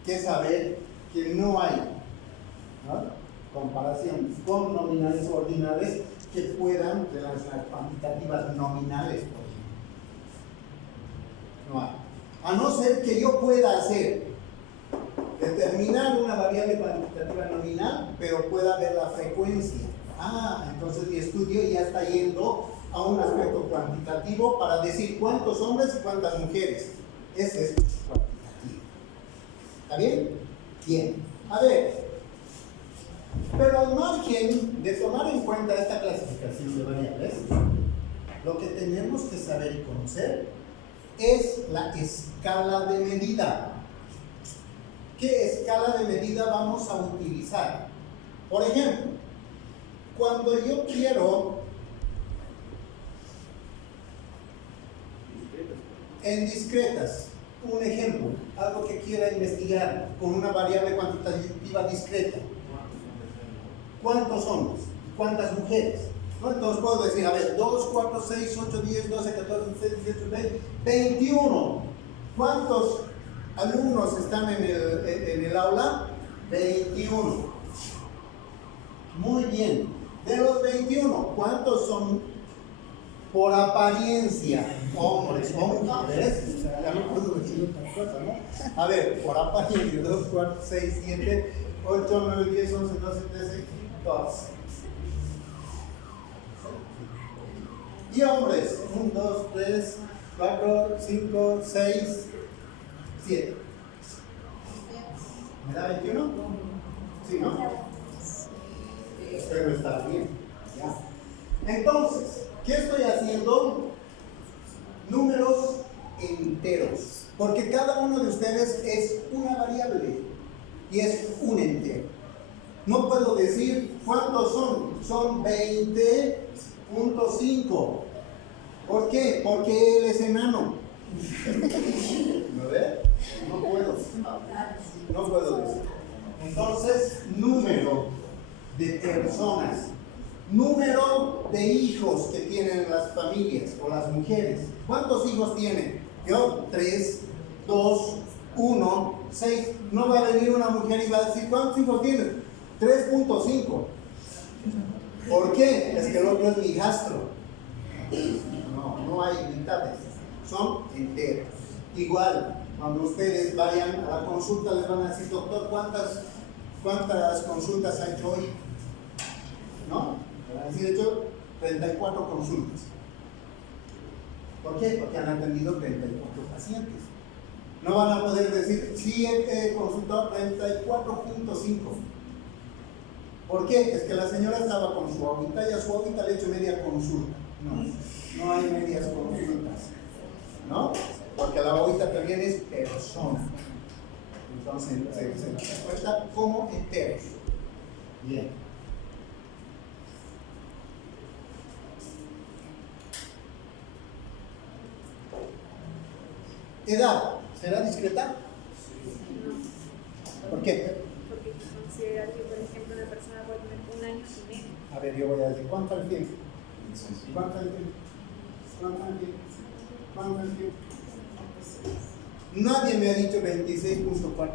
que saber que no hay, ¿no?, comparación con nominales ordinales que puedan relacionar cuantitativas nominales, por ejemplo. No hay. A no ser que yo pueda hacer determinar una variable cuantitativa nominal, pero pueda ver la frecuencia. Entonces mi estudio ya está yendo a un aspecto cuantitativo para decir cuántos hombres y cuántas mujeres. Ese es cuantitativo. ¿Está bien? Bien. A ver, pero al margen de tomar en cuenta esta clasificación de variables, lo que tenemos que saber y conocer es la escala de medida. ¿Qué escala de medida vamos a utilizar? Por ejemplo, cuando yo quiero en discretas, un ejemplo, algo que quiera investigar con una variable cuantitativa discreta, ¿cuántos hombres? ¿Cuántas mujeres? ¿No? Entonces puedo decir, a ver, 2, 4, 6, 8, 10, 12, 14, 16, 17, 20, 21. ¿Cuántos alumnos están en el aula? 21. Muy bien. De los 21, ¿cuántos son por apariencia hombres o mujeres? Ya no puedo decir otra cosa, ¿no? A ver, por apariencia, 2, 4, 6, 7, 8, 9, 10, 11, 12, 13, 14. Y hombres, 1, 2, 3, 4, 5, 6, 7. ¿Me da 21? Sí, ¿no? Espero estar bien. Ya. Entonces, ¿qué estoy haciendo? Números enteros. Porque cada uno de ustedes es una variable y es un entero. No puedo decir cuántos son. Son 20.5. ¿Por qué? Porque él es enano. ¿No ve? No puedo. No puedo decir. Entonces, número de personas, número de hijos que tienen las familias o las mujeres. ¿Cuántos hijos tienen? Yo, 3, 2, 1, 6. No va a venir una mujer y va a decir, ¿cuántos hijos tienes? 3.5. ¿Por qué? Es que el otro es mi hijastro. No hay mitades, son enteros. Igual, cuando ustedes vayan a la consulta les van a decir, doctor, ¿cuántas consultas ha hecho hoy? ¿No? Les van a decir, he hecho 34 consultas. ¿Por qué? Porque han atendido 34 pacientes. No van a poder decir, sí, he consultado 34.5. ¿Por qué? Es que la señora estaba con su agüita y a su agüita le he hecho media consulta. No hay medias consultas, ¿no? Porque la agüita también es persona. Entonces se cuenta como enteros. Bien. Edad, ¿será discreta? ¿Por qué? Porque considera que, por ejemplo, una persona puede tener 1 año y medio. A ver, yo voy a decir, ¿cuánto al tiempo? ¿Cuánto al tiempo? ¿Cuánto al tiempo? ¿Cuánto al tiempo? Nadie me ha dicho 26.4.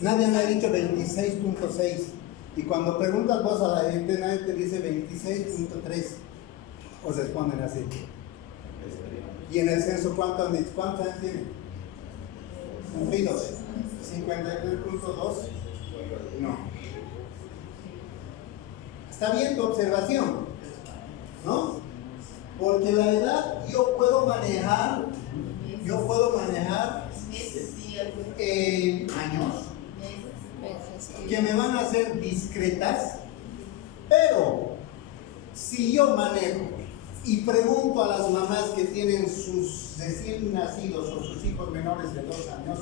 Nadie me ha dicho 26.6. Y cuando preguntas vos a la gente, nadie te dice 26.3. O responden así. Y en el censo, ¿cuántos años tienen? Cumplidos. 53.2. No. Está bien tu observación, ¿no? Porque la edad yo puedo manejar años que me van a ser discretas, pero si yo manejo y pregunto a las mamás que tienen sus recién nacidos o sus hijos menores de 2 años,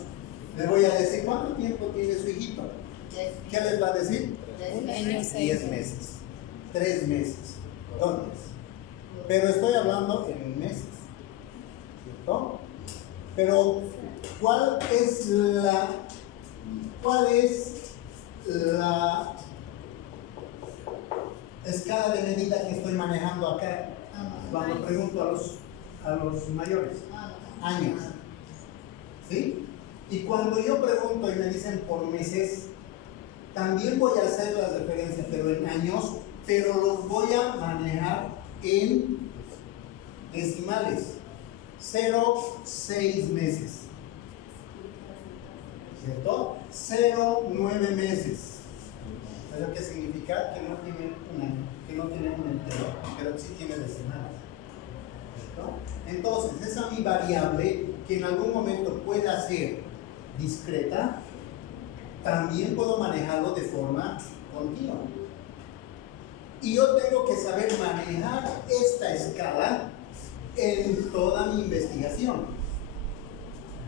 les voy a decir, ¿cuánto tiempo tiene su hijito? ¿Qué les va a decir? 10 meses, 3 meses, 2 meses. Pero estoy hablando en meses, ¿cierto? Pero, ¿cuál es la escala de medida que estoy manejando acá cuando pregunto a los mayores? Años. ¿Sí? Y cuando yo pregunto y me dicen por meses, también voy a hacer las referencias, pero en años, pero los voy a manejar en decimales. 0,6 meses. ¿Cierto? 0,9 meses. ¿Eso qué significa? Que no tienen un año, que no tienen un entero, pero sí tiene decimales. ¿Cierto? Entonces, esa mi variable, que en algún momento pueda ser discreta, también puedo manejarlo de forma continua. Y yo tengo que saber manejar esta escala en toda mi investigación.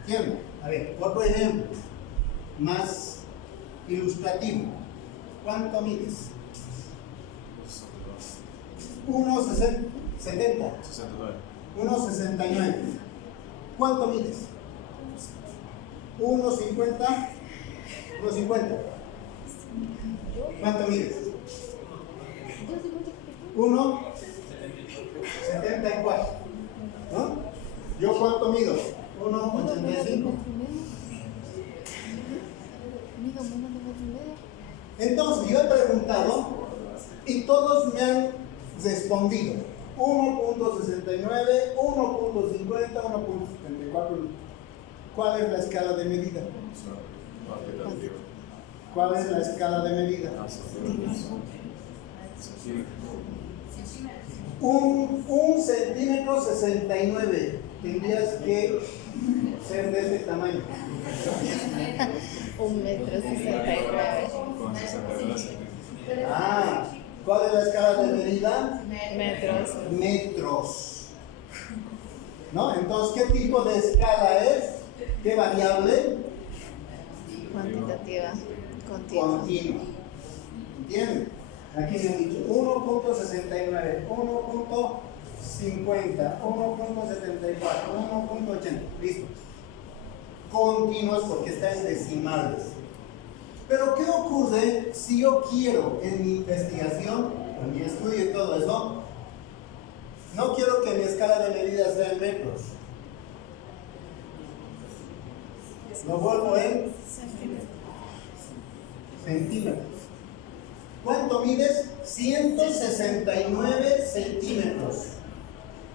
¿Entienden? A ver, otro ejemplo más ilustrativo. ¿Cuánto mides? 1,70. 69. 1,69. ¿Cuánto mides? 1,50. 1,50. ¿Cuánto mides? 1,74. ¿No? ¿Yo cuánto mido? 1,85. Entonces yo he preguntado y todos me han respondido 1.69, 1.50, 1.74. ¿Cuál es la escala de medida? ¿Cuál es la escala de medida? Un centímetro 69. Tendrías que ser de este tamaño. 1,69 Ah, ¿cuál es la escala de medida? metros. Metros. ¿No? Entonces, ¿qué tipo de escala es? ¿Qué variable? Cuantitativa. Continua. Continua. ¿Entienden? Aquí me han dicho 1.69, 1.50, 1.74, 1.80. Listo. Continuas porque está en decimales. Pero ¿qué ocurre si yo quiero en mi investigación, en mi estudio y todo eso, no quiero que mi escala de medida sea en metros? Lo vuelvo en centímetros. ¿Cuánto mides? 169 centímetros.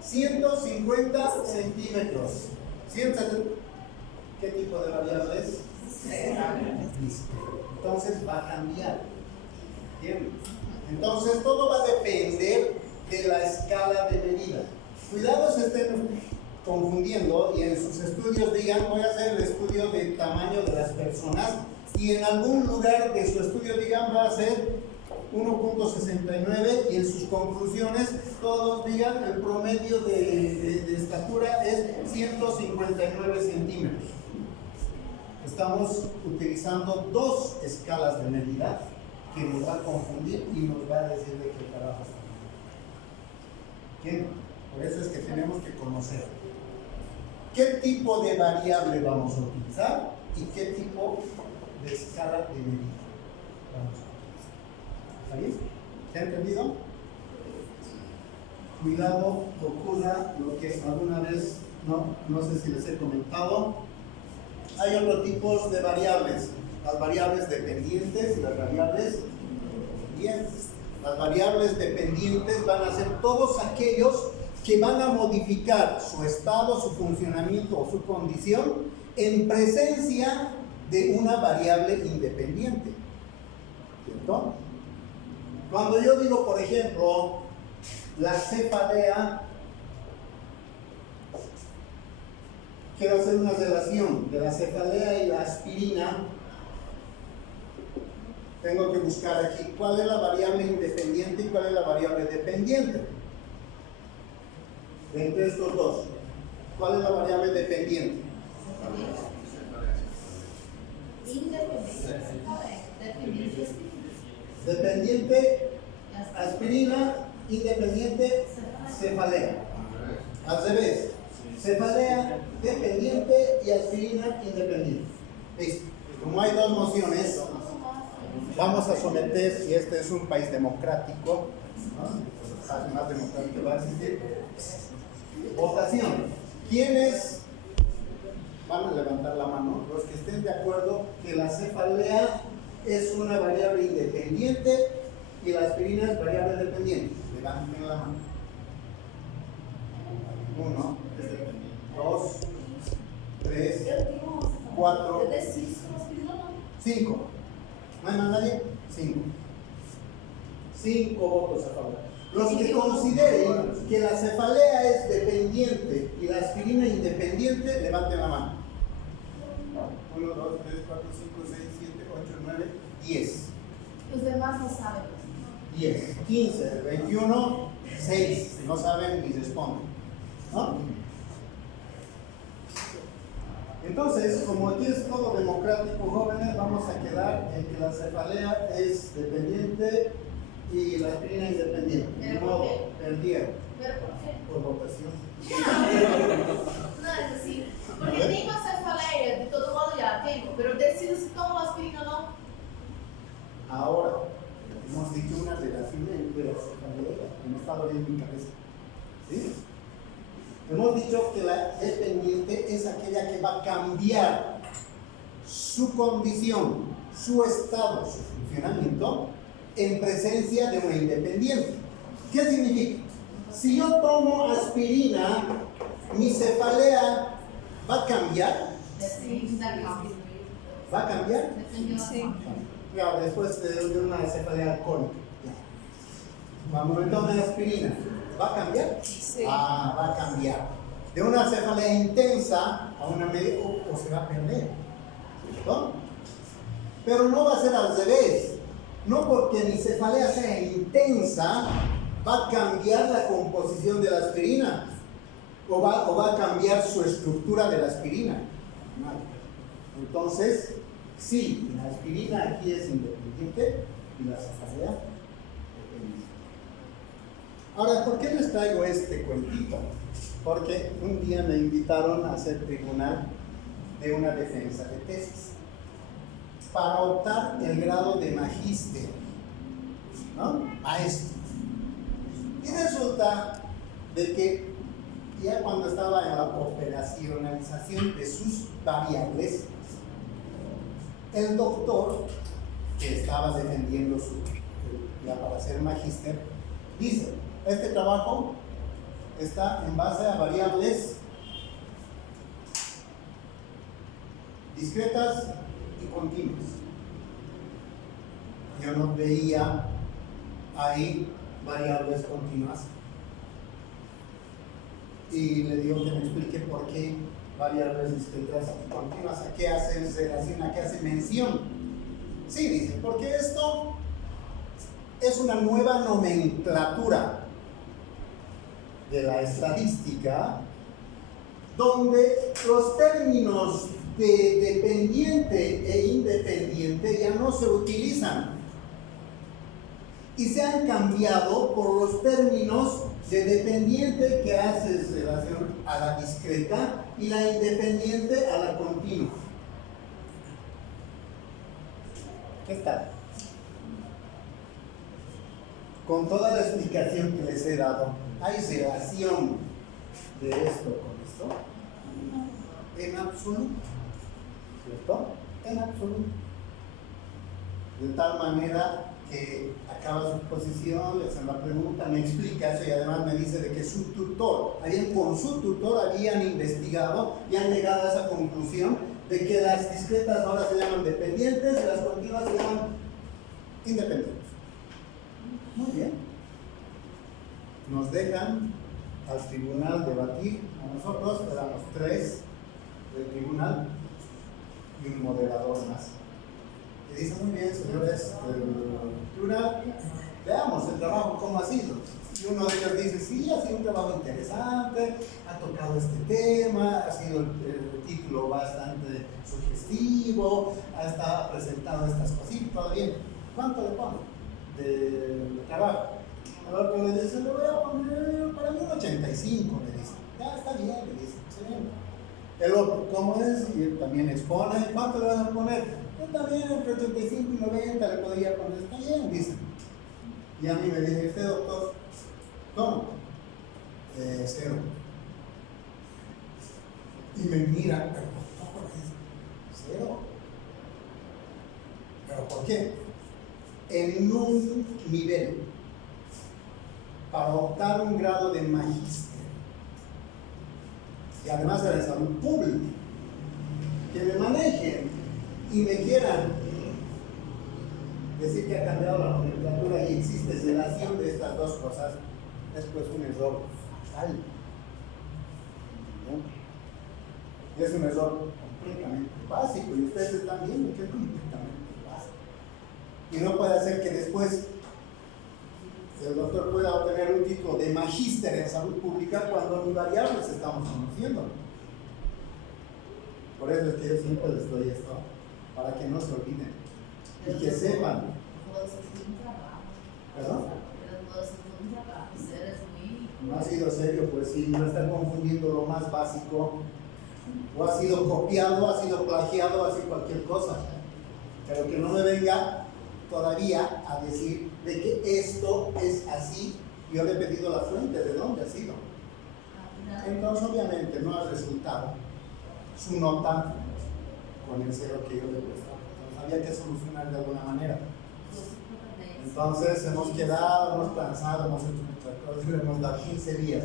150 centímetros. 170. ¿Qué tipo de variable es? Entonces va a cambiar. ¿Entienden? Entonces todo va a depender de la escala de medida. Cuidado se estén confundiendo y en sus estudios digan voy a hacer el estudio del tamaño de las personas y en algún lugar de su estudio digan va a ser 1.69 y en sus conclusiones todos digan el promedio de estatura es 159 centímetros. Estamos utilizando dos escalas de medida que nos va a confundir y nos va a decir de qué carajo estamos. ¿Bien? Por eso es que tenemos que conocer qué tipo de variable vamos a utilizar y qué tipo de escala de medida vamos a utilizar. ¿Está bien? ¿Se ha entendido? Cuidado, ocurra lo que alguna vez, no sé si les he comentado. Hay otros tipos de variables, las variables dependientes y las variables dependientes. Las variables dependientes van a ser todos aquellos que van a modificar su estado, su funcionamiento o su condición en presencia de una variable independiente. ¿Cierto? Cuando yo digo, por ejemplo, la cefalea, quiero hacer una relación de la cefalea y la aspirina, tengo que buscar aquí cuál es la variable independiente y cuál es la variable dependiente. Entre estos dos, ¿cuál es la variable dependiente? Dependiente, aspirina, independiente, cefalea. Al revés, cefalea, dependiente y aspirina, independiente. Listo. Como hay dos mociones, vamos a someter, si este es un país democrático, ¿no? Más democrático va a existir. Votación. ¿Quiénes van a levantar la mano? Los que estén de acuerdo que la cefalea es una variable independiente y la aspirina es variable dependiente. Levanten la mano. 1, 2, 3, 4, 5. ¿No hay más nadie? 5. 5 votos a favor. Los que consideren que la cefalea es dependiente y la aspirina independiente, levanten la mano. 1, 2, 3, 4, 5, 6, 7, 8, 9, 10. Los demás no saben. 10, 15, 21, 6. No saben ni responden. ¿No? Entonces, como aquí es todo democrático, jóvenes, vamos a quedar en que la cefalea es dependiente y la aspirina independiente. ¿Pero No, por qué? perdieron ¿Pero por qué? por votación. No, es decir, porque tengo cefalea, de todo modo ya tengo, pero decido si tomo aspirina o no. Ahora, hemos dicho una relación entre la cefalea, que me está doliendo mi cabeza. ¿Sí? Hemos dicho que la dependiente es aquella que va a cambiar su condición, su estado, su funcionamiento en presencia de una independiente. ¿Qué significa? Si yo tomo aspirina, mi cefalea va a cambiar. Sí, ¿Va a cambiar? Sí. Ya, después de una cefalea alcohólica. Cuando me tome aspirina, ¿va a cambiar? Sí. Ah, va a cambiar. De una cefalea intensa a una media o se va a perder. ¿Cierto? Pero no va a ser al revés. No porque mi cefalea sea intensa, va a cambiar la composición de la aspirina. O va a cambiar su estructura de la aspirina. Entonces, sí, la aspirina aquí es independiente y la cefalea dependiente. Ahora, ¿por qué les traigo este cuentito? Porque un día me invitaron a ser tribunal de una defensa de tesis para optar el grado de magíster, ¿no? Maestro. Y resulta de que ya cuando estaba en la operacionalización de sus variables, el doctor que estaba defendiendo ya para ser magíster dice: este trabajo está en base a variables discretas y continuas. Yo no veía ahí variables continuas y le digo que me explique por qué variables discretas y continuas, a qué hacen relación, a qué hace mención. Sí, dice, porque esto es una nueva nomenclatura de la estadística donde los términos de dependiente e independiente ya no se utilizan y se han cambiado por los términos de dependiente que hace relación a la discreta y la independiente a la continua. ¿Qué tal? Con toda la explicación que les he dado, ¿hay relación de esto con esto? En absoluto, ¿cierto? En absoluto. De tal manera que acaba su exposición, le hacen la pregunta, me explica eso y además me dice de que su tutor, con su tutor habían investigado y han llegado a esa conclusión de que las discretas ahora se llaman dependientes y las continuas se llaman independientes. Muy bien. Nos dejan al tribunal debatir, a nosotros éramos 3 del tribunal y un moderador más. Y dice: muy bien, señores del tribunal, veamos el trabajo cómo ha sido. Y uno de ellos dice: sí, ha sido un trabajo interesante, ha tocado este tema, ha sido el título bastante sugestivo, ha presentado estas cositas, todo bien. ¿Cuánto le pone de trabajo? A lo que le dice: le voy a poner para mí un 85, le dice. Ya está bien, le dice, excelente. El otro, ¿cómo es? Y él también expone. ¿Cuánto le vas a poner? Yo también entre 85 y 90 le podría poner. Está bien, dice. Y a mí me dice, este doctor, ¿cómo? 0. Y me mira, pero doctor, es 0. ¿Pero por qué? En un nivel para optar un grado de magíster y además de la salud pública, que me manejen y me quieran decir que ha cambiado la nomenclatura y existe relación de estas dos cosas, es pues un error fatal. ¿No? Es un error completamente básico y ustedes están viendo que es completamente básico. Y no puede ser que después el doctor pueda obtener un título de magíster en salud pública cuando ni variables estamos conociendo. Por eso es que yo siempre les doy esto, para que no se olviden y que sepan. ¿Perdón? No ha sido serio, pues sí, no está confundiendo lo más básico, o ha sido copiado, ha sido plagiado, ha sido cualquier cosa. Pero que no me venga todavía a decir de que esto es así. Yo le he pedido la fuente de dónde ha sido. Entonces, obviamente, no ha resultado su nota con el 0 que yo le he puesto. Entonces, había que solucionar de alguna manera. Entonces, hemos quedado, hemos cansado, hemos hecho muchas cosas, le hemos dado 15 días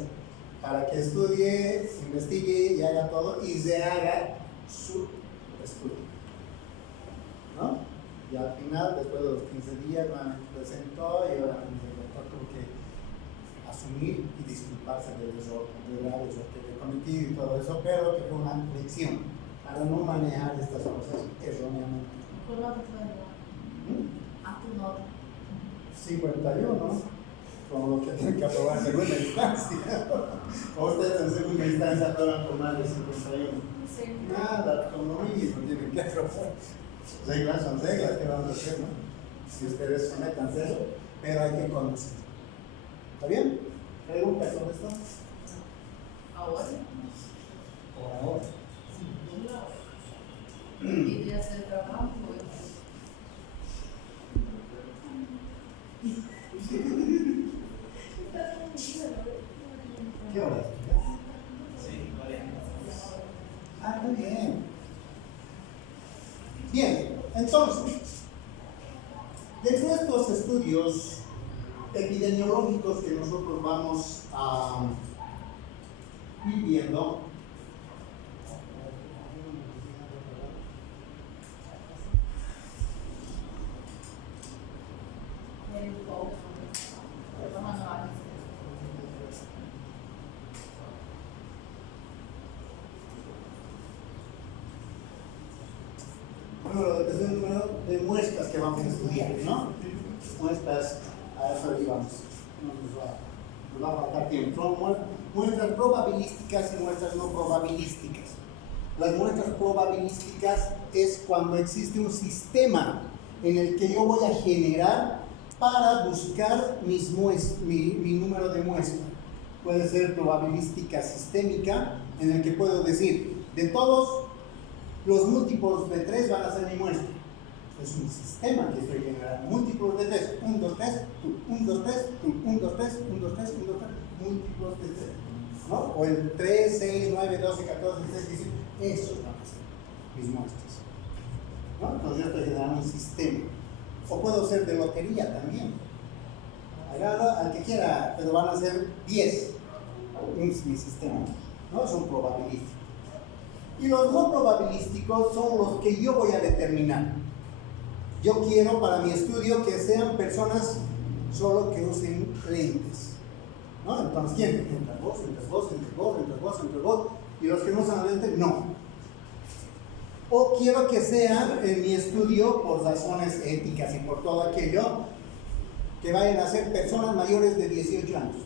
para que estudie, investigue y haga todo y se haga su estudio. ¿No? Y al final, después de los 15 días, nuevamente presentó y ahora el doctor tuvo que asumir y disculparse del error que había cometido y todo eso, pero que fue una lección para no manejar estas cosas erróneamente. ¿Qué nota fue? ¿A tu nota? 51, como lo que tienen que aprobar en segunda instancia. O ustedes en segunda instancia aprueban por más de 51. Sí. Nada, como mínimo tienen que aprobar. Reglas son reglas, ¿qué vamos a hacer, no? Si ustedes sometan eso, pero hay que conocer. ¿Está bien? ¿Preguntas sobre esto? ¿Ahora? Por ahora. ¿Y de hacer trabajo? ¿Qué hora? Sí, 40. Ah, muy bien. Bien, entonces, dentro de estos estudios epidemiológicos que nosotros vamos a ir viendo, es el número de muestras que vamos a estudiar, ¿no? Muestras, a eso íbamos, no nos va a faltar tiempo. Son muestras probabilísticas y muestras no probabilísticas. Las muestras probabilísticas es cuando existe un sistema en el que yo voy a generar para buscar mi número de muestras. Puede ser probabilística sistémica, en el que puedo decir, de todos los múltiplos de 3 van a ser mi muestra. Es un sistema que estoy generando. Múltiplos de 3. 1, 2, 3, 1, 2, 3, 1, 2, 3, 1, 2, 3, 1, 2, 3. Múltiplos de 3. ¿No? O el 3, 6, 9, 12, 14, 16, 18. Esos van a ser mis muestras. ¿No? Entonces yo estoy generando un sistema. O puedo ser de lotería también. Agarra al que quiera, pero van a ser 10. Es mi sistema. ¿No? Son probabilísticos. Y los no probabilísticos son los que yo voy a determinar. Yo quiero para mi estudio que sean personas solo que usen lentes. ¿No? Entonces, ¿quién? Entre vos, entre vos, entre vos, entre vos, entre vos. Y los que no usan lentes, no. O quiero que sean en mi estudio, por razones éticas y por todo aquello, que vayan a ser personas mayores de 18 años.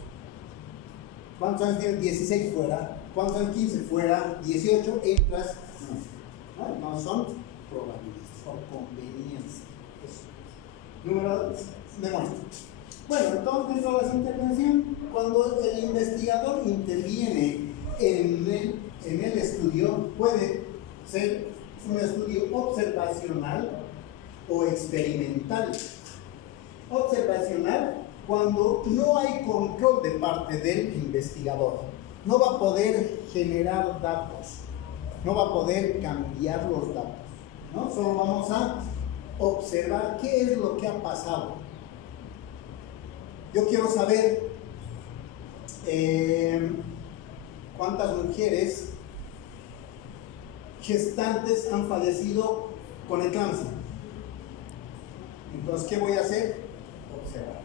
¿Cuántos años tienen? 16 fuera. ¿Cuántos años? 15 fuera. 18 entras. No son probabilidades, son conveniencias. Número de muestras. Bueno, entonces dentro de la intervención, cuando el investigador interviene en el estudio, puede ser un estudio observacional o experimental. Observacional cuando no hay control de parte del investigador. No va a poder generar datos, no va a poder cambiar los datos, ¿no? Solo vamos a observar qué es lo que ha pasado. Yo quiero saber cuántas mujeres gestantes han fallecido con eclampsia. Entonces, ¿qué voy a hacer? Observar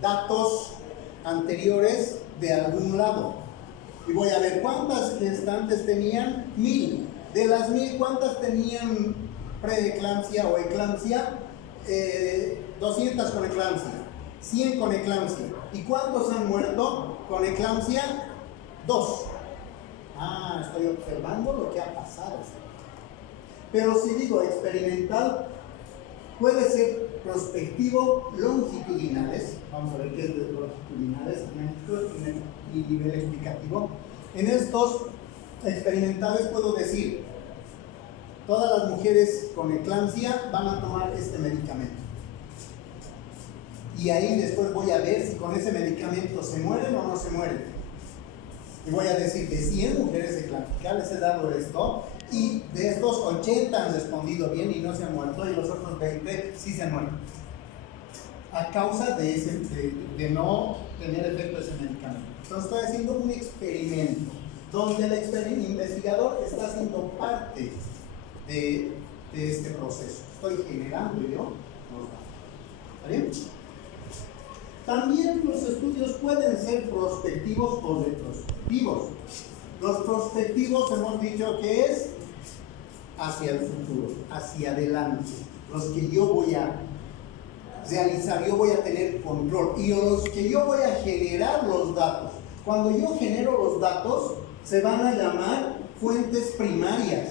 datos anteriores de algún lado y voy a ver cuántas gestantes tenían. 1000. De las 1000, ¿cuántas tenían preeclampsia o eclampsia? 200 con eclampsia, 100 con eclampsia. ¿Y cuántos han muerto con eclampsia? 2. Estoy observando lo que ha pasado. Pero si digo experimental, puede ser prospectivo, longitudinales. Vamos a ver qué es de longitudinales y nivel explicativo. En estos experimentales puedo decir, todas las mujeres con eclampsia van a tomar este medicamento. Y ahí después voy a ver si con ese medicamento se mueren o no se mueren. Y voy a decir, de 100 mujeres eclámpticas les he dado esto, y de estos 80 han respondido bien y no se han muerto, y los otros 20 sí se han muerto. A causa de no tener efecto ese medicamento. Entonces estoy haciendo un experimento, donde el investigador está haciendo parte de este proceso. Estoy generando yo los datos. ¿Está bien? También los estudios pueden ser prospectivos o retrospectivos. Los prospectivos hemos dicho que es hacia el futuro, hacia adelante. Los que yo voy a realizar, yo voy a tener control, y los que yo voy a generar los datos. Cuando yo genero los datos, se van a llamar fuentes primarias.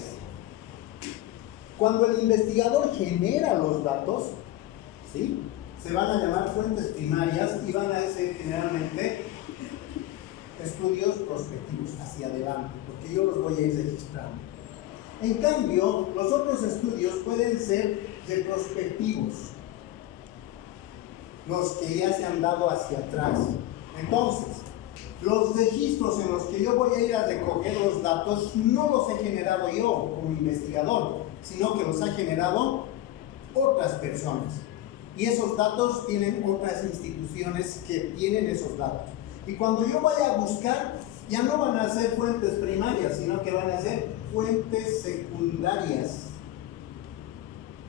Cuando el investigador genera los datos, ¿sí?, se van a llamar fuentes primarias y van a ser generalmente estudios prospectivos hacia adelante, porque yo los voy a ir registrando. En cambio, los otros estudios pueden ser retrospectivos, los que ya se han dado hacia atrás. Entonces, los registros en los que yo voy a ir a recoger los datos no los he generado yo como investigador, sino que los ha generado otras personas. Y esos datos tienen otras instituciones que tienen esos datos. Y cuando yo vaya a buscar, ya no van a ser fuentes primarias, sino que van a ser fuentes secundarias,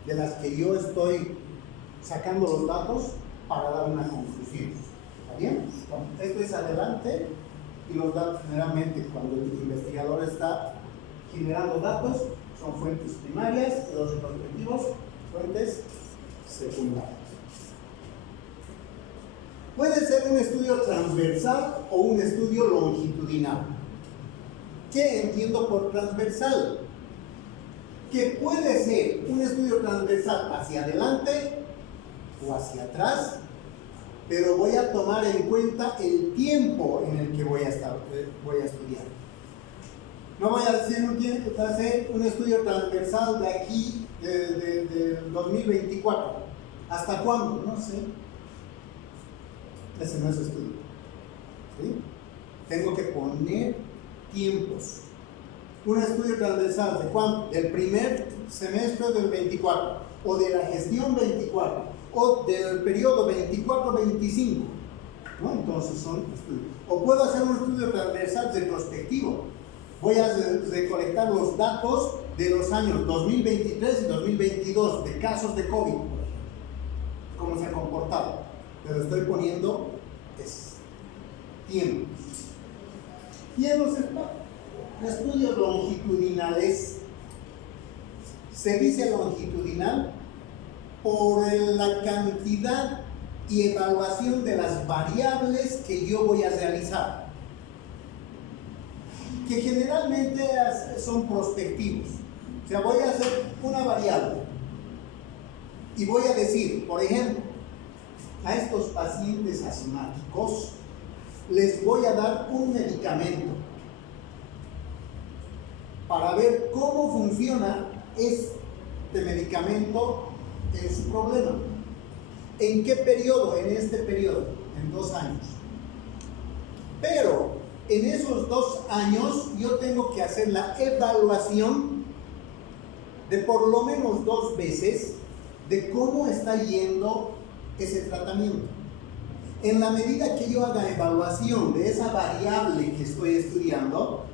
de las que yo estoy sacando los datos para dar una conclusión. ¿Está bien? Esto es adelante, y los datos generalmente, cuando el investigador está generando datos, son fuentes primarias, y los retrospectivos, fuentes secundarias. Puede ser un estudio transversal o un estudio longitudinal. ¿Qué entiendo por transversal? Que puede ser un estudio transversal hacia adelante o hacia atrás, pero voy a tomar en cuenta el tiempo en el que voy a estudiar. No voy a hacer un estudio transversal de aquí, del 2024. ¿Hasta cuándo? No sé. Ese no es estudio. ¿Sí? Tengo que poner tiempos. Un estudio transversal de cuándo? Del primer semestre del 24, o de la gestión 24, o del periodo 24-25. ¿No? Entonces son estudios. O puedo hacer un estudio transversal retrospectivo. Voy a recolectar los datos de los años 2023 y 2022 de casos de COVID, cómo se ha comportado, pero estoy poniendo tiempos. Y en los estudios longitudinales, se dice longitudinal por la cantidad y evaluación de las variables que yo voy a realizar, que generalmente son prospectivos. O sea, voy a hacer una variable y voy a decir, por ejemplo, a estos pacientes asmáticos les voy a dar un medicamento para ver cómo funciona este medicamento en su problema. ¿En qué periodo? En este periodo, en 2 años. Pero en esos 2 años yo tengo que hacer la evaluación de por lo menos 2 veces de cómo está yendo ese tratamiento. En la medida que yo haga evaluación de esa variable que estoy estudiando,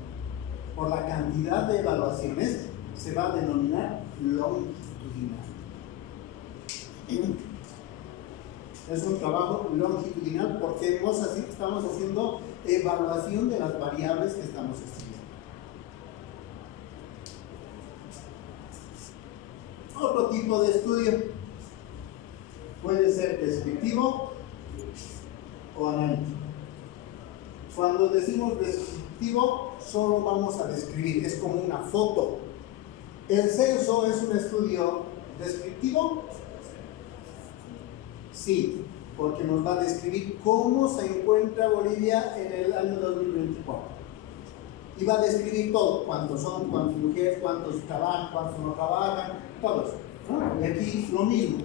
por la cantidad de evaluaciones, se va a denominar longitudinal. Es un trabajo longitudinal porque estamos haciendo evaluación de las variables que estamos estudiando. Otro tipo de estudio puede ser descriptivo o analítico. Cuando decimos descriptivo, solo vamos a describir, es como una foto. ¿El censo es un estudio descriptivo? Sí, porque nos va a describir cómo se encuentra Bolivia en el año 2024. Y va a describir todo, cuántos son, cuántas mujeres, cuántos trabajan, cuántos no trabajan, todo eso, ¿no? Y aquí lo mismo.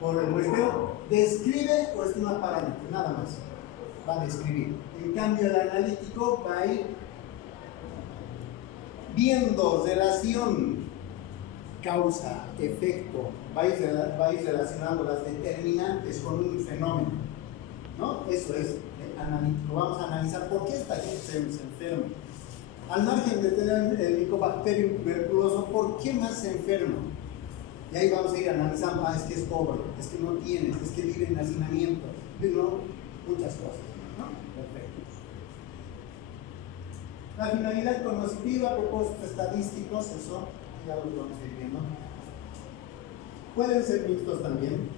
Por el muestreo, describe o estima parámetros, nada más. Va a describir. En cambio, el analítico va a ir viendo relación, causa, efecto, va a ir relacionando las determinantes con un fenómeno, ¿no? Eso es analítico. Vamos a analizar por qué esta gente se enferma. Al margen de tener el Mycobacterium tuberculoso, ¿por qué más se enferma? Y ahí vamos a ir analizando, es que es pobre, es que no tiene, es que vive en hacinamiento, ¿no? Muchas cosas, ¿no? Perfecto. La finalidad cognitiva, propósitos estadísticos, eso ya lo vamos a ir viendo. Pueden ser mixtos también.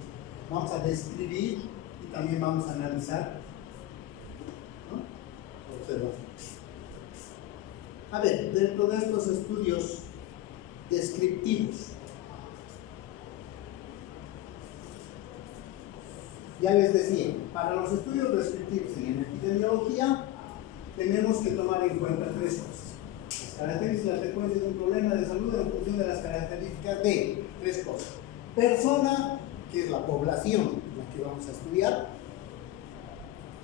Vamos a describir y también vamos a analizar, ¿no? Observar. A ver, dentro de estos estudios descriptivos, ya les decía, para los estudios descriptivos en epidemiología tenemos que tomar en cuenta 3 cosas. Las características y las secuencias de un problema de salud en función de las características de 3 cosas. Persona, que es la población la que vamos a estudiar,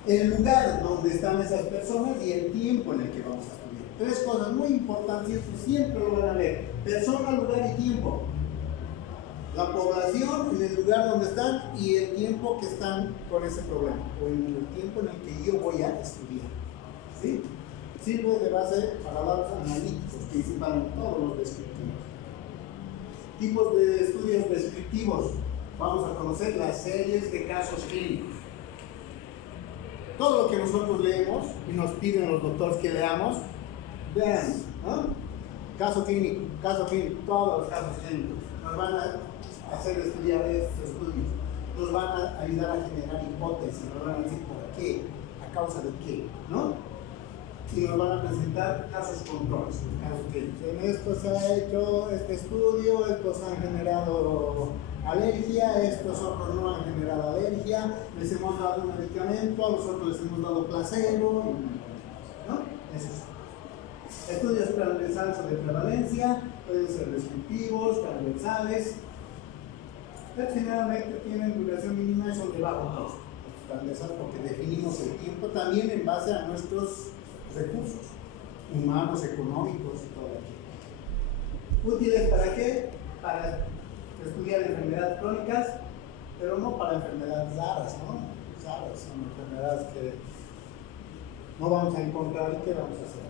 el lugar donde están esas personas y el tiempo en el que vamos a estudiar. 3 cosas muy importantes y esto siempre lo van a ver. Persona, lugar y tiempo. La población en el lugar donde están y el tiempo que están con ese problema, o en el tiempo en el que yo voy a estudiar. ¿Sí? Sirve de base para datos analíticos, principalmente todos los descriptivos. Tipos de estudios descriptivos. Vamos a conocer las series de casos clínicos. Todo lo que nosotros leemos y nos piden los doctores que leamos, vean, ¿no? Caso clínico, todos los casos clínicos. Nos van a hacer estudiar estos estudios, nos van a ayudar a generar hipótesis, nos van a decir por qué, a causa de qué, ¿no? Y nos van a presentar casos controles, casos clínicos. En esto se ha hecho este estudio, estos han generado alergia, estos otros no han generado alergia, les hemos dado un medicamento, a los otros les hemos dado placebo, ¿no? Eso es. Estudios transversales sobre prevalencia, pueden ser descriptivos, transversales. Generalmente tienen duración mínima y son de bajo costo. Transversal porque definimos el tiempo también en base a nuestros recursos humanos, económicos y todo aquello. ¿Útiles para qué? Para estudiar enfermedades crónicas, pero no para enfermedades raras, ¿no? Raras son enfermedades que no vamos a encontrar y ¿qué vamos a hacer?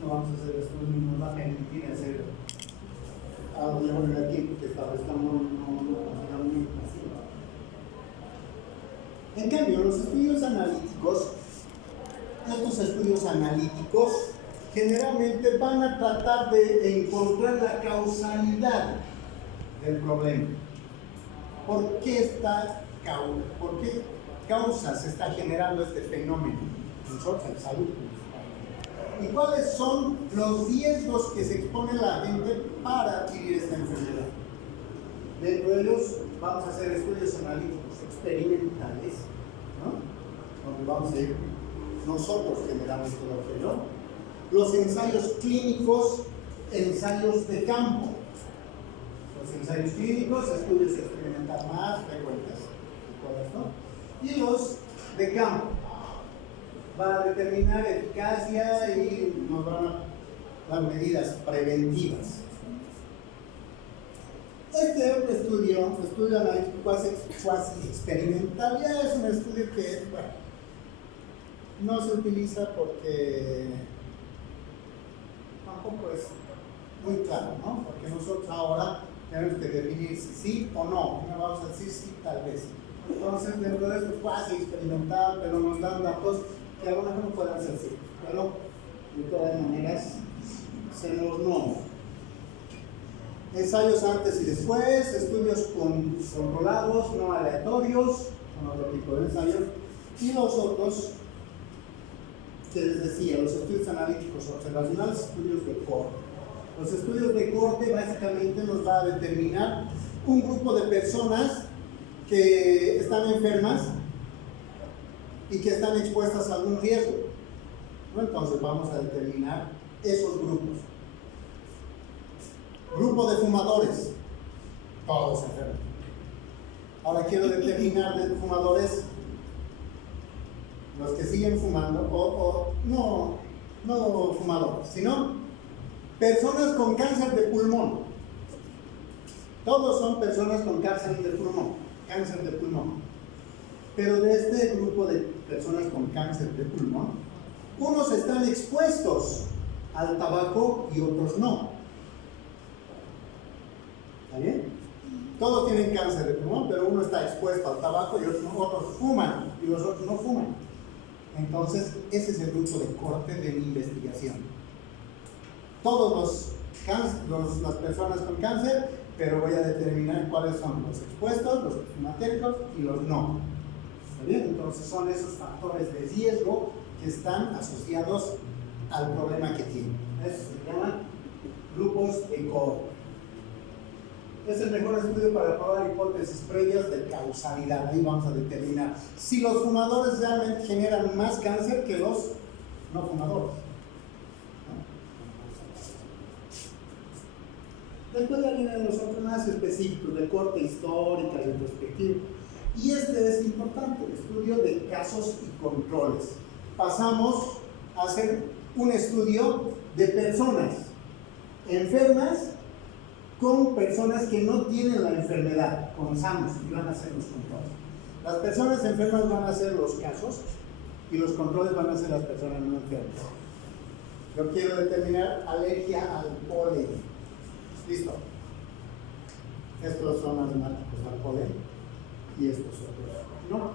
No vamos a hacer estudios, nos va a permitir hacer algo mejor en el tiempo que establezcamos no muy pasivo. En cambio, los estudios analíticos, estos estudios analíticos generalmente van a tratar de encontrar la causalidad del problema. ¿Por qué causa se está generando este fenómeno? Nosotros en salud. ¿Y cuáles son los riesgos que se expone la gente para adquirir esta enfermedad? Dentro de ellos vamos a hacer estudios analíticos experimentales, ¿no? Donde vamos a ir nosotros generamos todo aquello. Los ensayos clínicos, ensayos de campo. Los ensayos clínicos, estudios experimentales más frecuentes. todo esto. Y los de campo. Va a determinar eficacia y nos van a dar medidas preventivas. Este estudio analítico cuasi experimental, ya es un estudio que, bueno, no se utiliza porque tampoco es muy claro, ¿no? Porque nosotros ahora tenemos que definir si sí o no. No vamos a decir sí, tal vez. Entonces, dentro de esto cuasi experimental, pero nos dan datos que algunas no pueden ser sí. Pero, de todas maneras, se nos nombra. Ensayos antes y después, estudios controlados, no aleatorios, con otro tipo de ensayos, y los otros que les decía, los estudios analíticos observacionales, estudios de corte. Los estudios de corte básicamente nos va a determinar un grupo de personas que están enfermas y que están expuestas a algún riesgo, ¿no? Entonces vamos a determinar esos grupos. Grupo de fumadores, todos enfermos. Ahora quiero determinar de fumadores los que siguen fumando, o no fumadores, sino personas con cáncer de pulmón. Todos son personas con cáncer de pulmón. Pero de este grupo de personas con cáncer de pulmón, unos están expuestos al tabaco y otros no. ¿Está bien? Todos tienen cáncer de pulmón, pero uno está expuesto al tabaco y otros fuman y los otros no fuman. Entonces, ese es el grupo de corte de mi investigación. Todos las personas con cáncer, pero voy a determinar cuáles son los expuestos, los climatéricos y los no. ¿Está bien? Entonces, son esos factores de riesgo que están asociados al problema que tienen. Eso se llaman grupos de corte. Es el mejor estudio para probar hipótesis previas de causalidad. Ahí vamos a determinar si los fumadores realmente generan más cáncer que los no fumadores. Después ya vienen los otros más específicos de corte histórica, retrospectivo. Y este es importante, el estudio de casos y controles. Pasamos a hacer un estudio de personas enfermas con personas que no tienen la enfermedad, con sanos, y van a hacer los controles. Las personas enfermas van a hacer los casos y los controles van a ser las personas no enfermas. Yo quiero determinar alergia al polen. Listo. Estos son asmáticos al polen y estos otros no.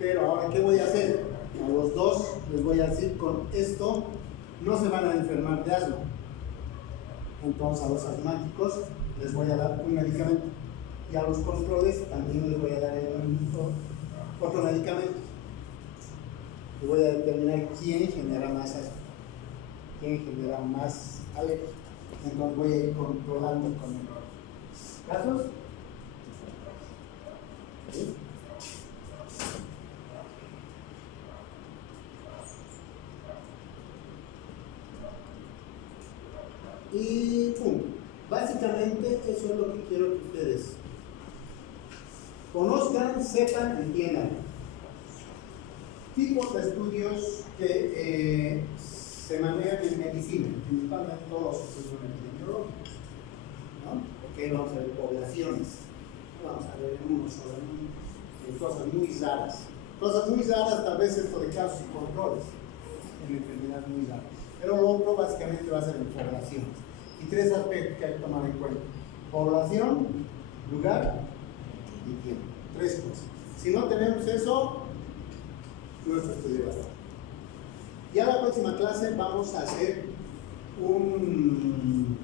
Pero ahora, ¿qué voy a hacer? A los dos les voy a decir, con esto no se van a enfermar de asma. Entonces a los asmáticos les voy a dar un medicamento y a los controles también les voy a dar otro medicamento. Y voy a determinar quién genera más asma, quién genera más alergia. Entonces voy a ir controlando con los casos. ¿Sí? Y pum, básicamente eso es lo que quiero que ustedes conozcan, sepan, entiendan. Tipos de estudios que se manejan en medicina, principalmente todos los estudios epidemiológicos, ¿no? Porque vamos a ver poblaciones, vamos a ver uno solo, cosas muy raras. Cosas muy raras, tal vez esto de casos y controles, en enfermedades muy raras. Pero lo otro básicamente va a ser en poblaciones. Y tres aspectos que hay que tomar en cuenta: población, lugar y tiempo. Tres cosas. Si no tenemos eso, nuestro estudio va a estar. Ya la próxima clase vamos a hacer un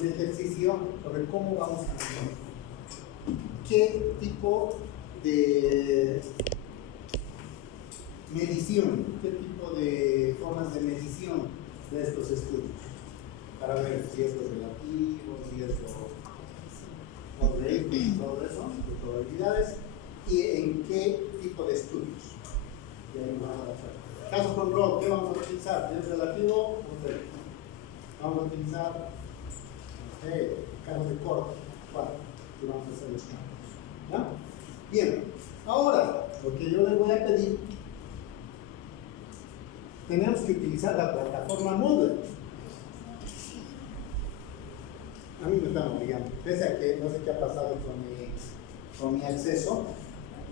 ejercicio sobre cómo vamos a hacer, qué tipo de medición, qué tipo de formas de medición de estos estudios, para ver si esto es relativo, si esto algoritmos, todo eso, de probabilidades, y en qué tipo de estudios. Y ahí vamos a hacer. Caso control, ¿qué vamos a utilizar? ¿Es relativo o relativo? Vamos a utilizar casos de corte. ¿Cuál? y vamos a hacer los cambios. ¿Ya? Bien, ahora lo que yo les voy a pedir, tenemos que utilizar la plataforma Moodle. A mí me están obligando, pese a que no sé qué ha pasado con mi acceso,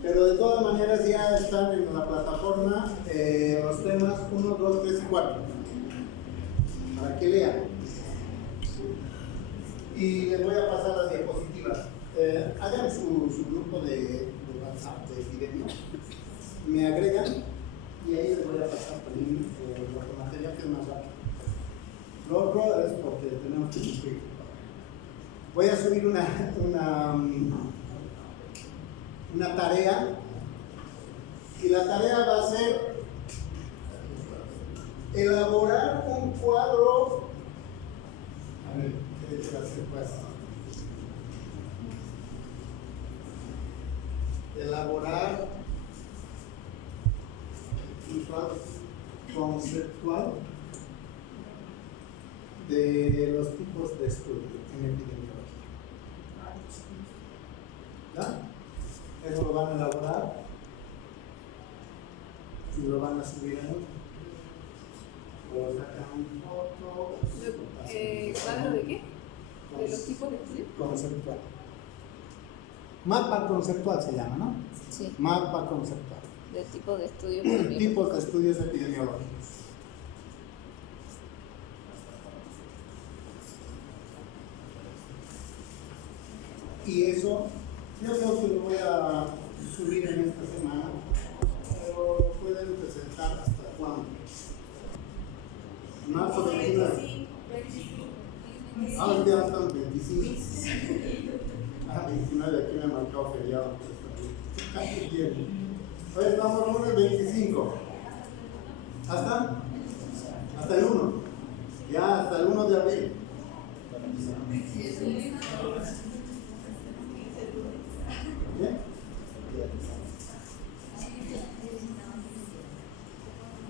pero de todas maneras ya están en la plataforma los temas 1, 2, 3 y 4, para que lean. Y les voy a pasar las diapositivas. Hagan su grupo de WhatsApp de epidemia, me agregan y ahí les voy a pasar también los material que es más rápido. Lo otro es porque tenemos que cumplir. Voy a subir una tarea y la tarea va a ser elaborar un cuadro. A ver, ¿qué va a hacer pues? Elaborar un cuadro conceptual de los tipos de estudio en epidemiología. ¿Ya? Eso lo van a elaborar y lo van a subir en otro. O sacan foto. ¿Cuadro de qué? ¿De los tipos de estudio? Conceptual. Mapa conceptual se llama, ¿no? Sí, Mapa conceptual. de tipo de estudio epidemiológico. Tipos de estudios epidemiológicos. Y eso, yo creo que lo voy a subir en esta semana, pero pueden presentar hasta cuándo. Marzo 29. Ah, ya están 25. Ah, 29, aquí me ha marcado feriado. Casi bien. Hoy estamos lunes 25. ¿Hasta el 1? Ya, hasta el 1 de abril.